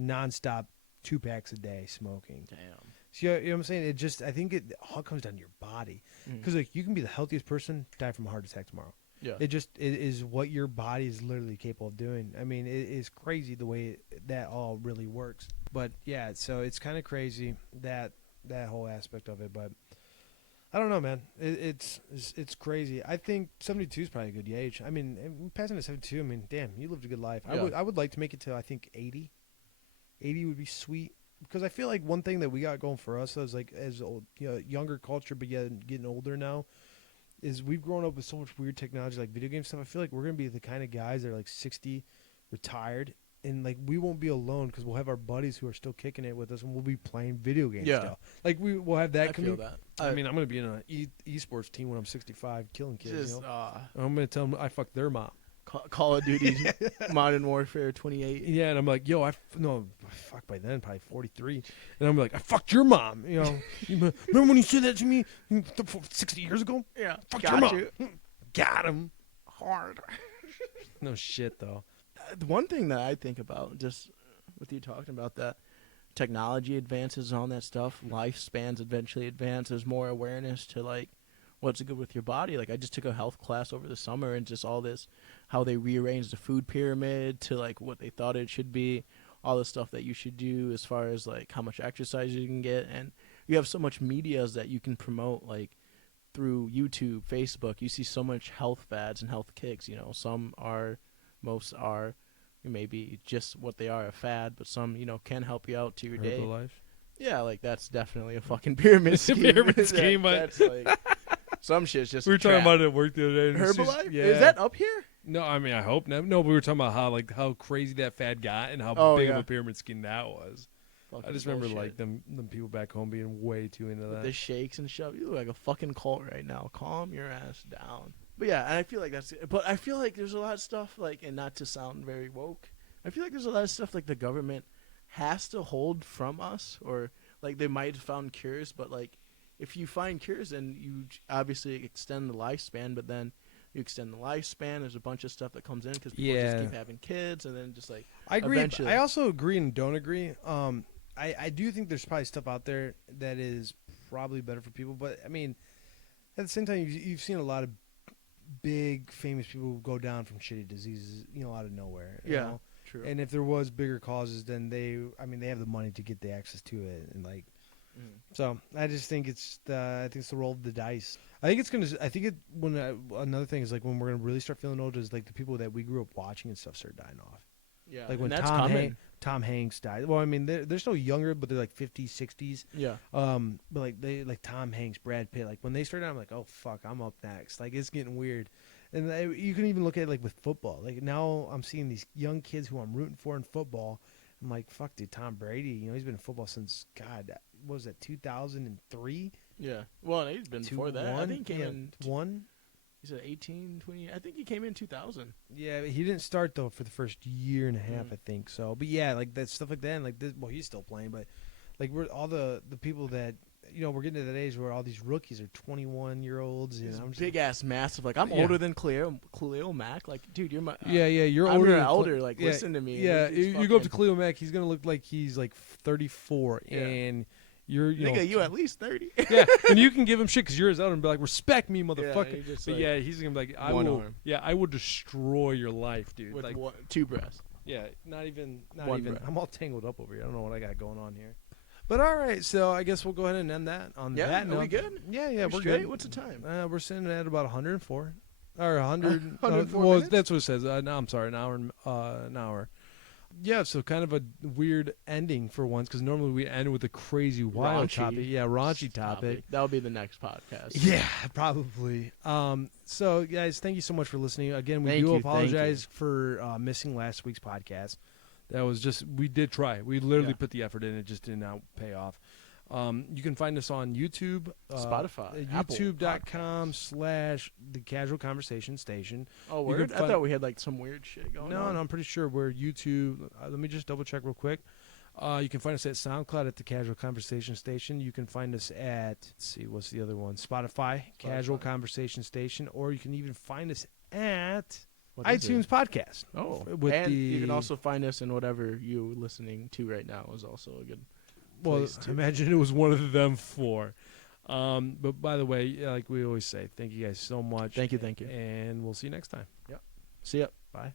Nonstop, 2 packs a day smoking. Damn. So, you know what I'm saying? It just, I think it all comes down to your body. Mhm. Because, like, you can be the healthiest person, die from a heart attack tomorrow. Yeah. It is what your body is literally capable of doing. I mean, it is crazy the way that all really works. But yeah, so it's kind of crazy that whole aspect of it. But I don't know, man. It's crazy. I think 72 is probably a good age. I mean, passing to 72, I mean, damn, you lived a good life. Yeah. I would like to make it to, I think, 80. 80 would be sweet. Because I feel like one thing that we got going for us as like as old, younger culture, but yet getting older now, is we've grown up with so much weird technology like video game stuff. I feel like we're gonna be the kind of guys that are like 60, retired, and like we won't be alone because we'll have our buddies who are still kicking it with us, and we'll be playing video games. Yeah. Still. Like we'll have that. I feel that. I mean, I'm gonna be in an esports team when I'm 65, killing kids. Just, I'm gonna tell them I fucked their mom. Call of Duty Modern Warfare 28. Yeah, and I'm like, yo, fuck by then, probably 43, and I'm like, I fucked your mom. Remember when you said that to me 60 years ago? Yeah. Fuck Got your mom. you. Got him. Hard. No shit though. The one thing that I think about, just with you talking about that, technology advances and all that stuff, lifespans eventually advance. There's more awareness to like what's good with your body. Like I just took a health class over the summer, and just all this, how they rearranged the food pyramid to like what they thought it should be, all the stuff that you should do as far as like how much exercise you can get, and you have so much medias that you can promote like through YouTube, Facebook. You see so much health fads and health kicks. Most are maybe just what they are, a fad, but some can help you out to your day. Herbalife. Yeah, like that's definitely a fucking pyramid scheme. Pyramid scheme, but- that's like some shit's just. We were talking about it at work the other day. and it's just- Herbalife. yeah. Is that up here? No, I mean I hope not. No, but we were talking about how crazy that fad got and how Oh, big yeah. of a pyramid scheme that was. I just remember like them people back home being way too into with that. the shakes and stuff. You look like a fucking cult right now. Calm your ass down. But yeah, and I feel like that's. But I feel like there's a lot of stuff like, and not to sound very woke, I feel like there's a lot of stuff like the government has to hold from us, or like they might have found cures, but like if you find cures, then you obviously extend the lifespan, but then you extend the lifespan. There's a bunch of stuff that comes in because people just Yeah. keep having kids, and then just like I agree. Eventually. I also agree and don't agree. I do think there's probably stuff out there that is probably better for people, but I mean, at the same time, you've seen a lot of big famous people go down from shitty diseases, out of nowhere. you know? true. And if there was bigger causes, then they have the money to get the access to it, and like. So I just think it's the roll of the dice. I think another thing is like when we're gonna really start feeling old is like the people that we grew up watching and stuff start dying off. Yeah, Like when and that's coming. Tom Hanks died. Well, I mean they're still younger, but they're like 50s, 60s. Yeah. But like Tom Hanks, Brad Pitt, like when they started, I'm like, oh fuck, I'm up next. Like it's getting weird. And you can even look at it like with football. Like now I'm seeing these young kids who I'm rooting for in football. I'm like, fuck, dude, Tom Brady. He's been in football since what was that, 2003? Yeah. Well, he's been before that. I think he came in. One. He said 18, 20. I think he came in 2000. Yeah, but he didn't start though for the first year and a half, I think. So, but yeah, like that stuff like that, and like this. Well, he's still playing, but like we're all the people that we're getting to that age where all these rookies are 21-year-olds. He's I'm just big ass, massive. Like I'm Yeah. older than Khalil Mack. Like, dude, you're my. yeah, you're I'm older. your than elder. Like, yeah, listen to me. Yeah, He's you go up to fucking- Khalil Mack, he's gonna look like he's like 34, Yeah. and you're Nigga, you at least 30. yeah, and you can give him shit because you're his elder and be like, respect me, motherfucker. you're just But like, yeah, he's gonna be like, I one will. arm. Yeah, I will destroy your life, dude. with Like, two breasts. yeah, not even. One breath. I'm all tangled up over here. I don't know what I got going on here. But all right, so I guess we'll go ahead and end that on Yeah, that are note. we good? Yeah, we're straight? good. What's the time? We're sitting at about 104 or 100. 104 well, minutes? that's what it says. No, I'm sorry, an hour. Yeah, so kind of a weird ending for once, because normally we end with a crazy wild Raunchy topic. Yeah, raunchy topic. That'll be the next podcast. Yeah, probably. So guys, thank you so much for listening. Again, we Thank do you, thank apologize for missing last week's podcast. That was just, we did try. We literally Yeah. put the effort in. It just did not pay off. You can find us on YouTube, Spotify, Apple youtube.com/The Casual Conversation Station. Oh, You word? can I find- thought we had like some weird shit going No, on. no, I'm pretty sure we're YouTube. Let me just double check real quick. You can find us at SoundCloud at The Casual Conversation Station. You can find us at, let's see, what's the other one? Spotify, Casual Conversation Station. Or you can even find us at What is iTunes it? Podcast. Oh, with and the- you can also find us in whatever you're listening to right now is also a good. Well, place to- imagine it was one of them four. But by the way, yeah, like we always say, thank you guys so much. Thank you. And we'll see you next time. See ya. Bye.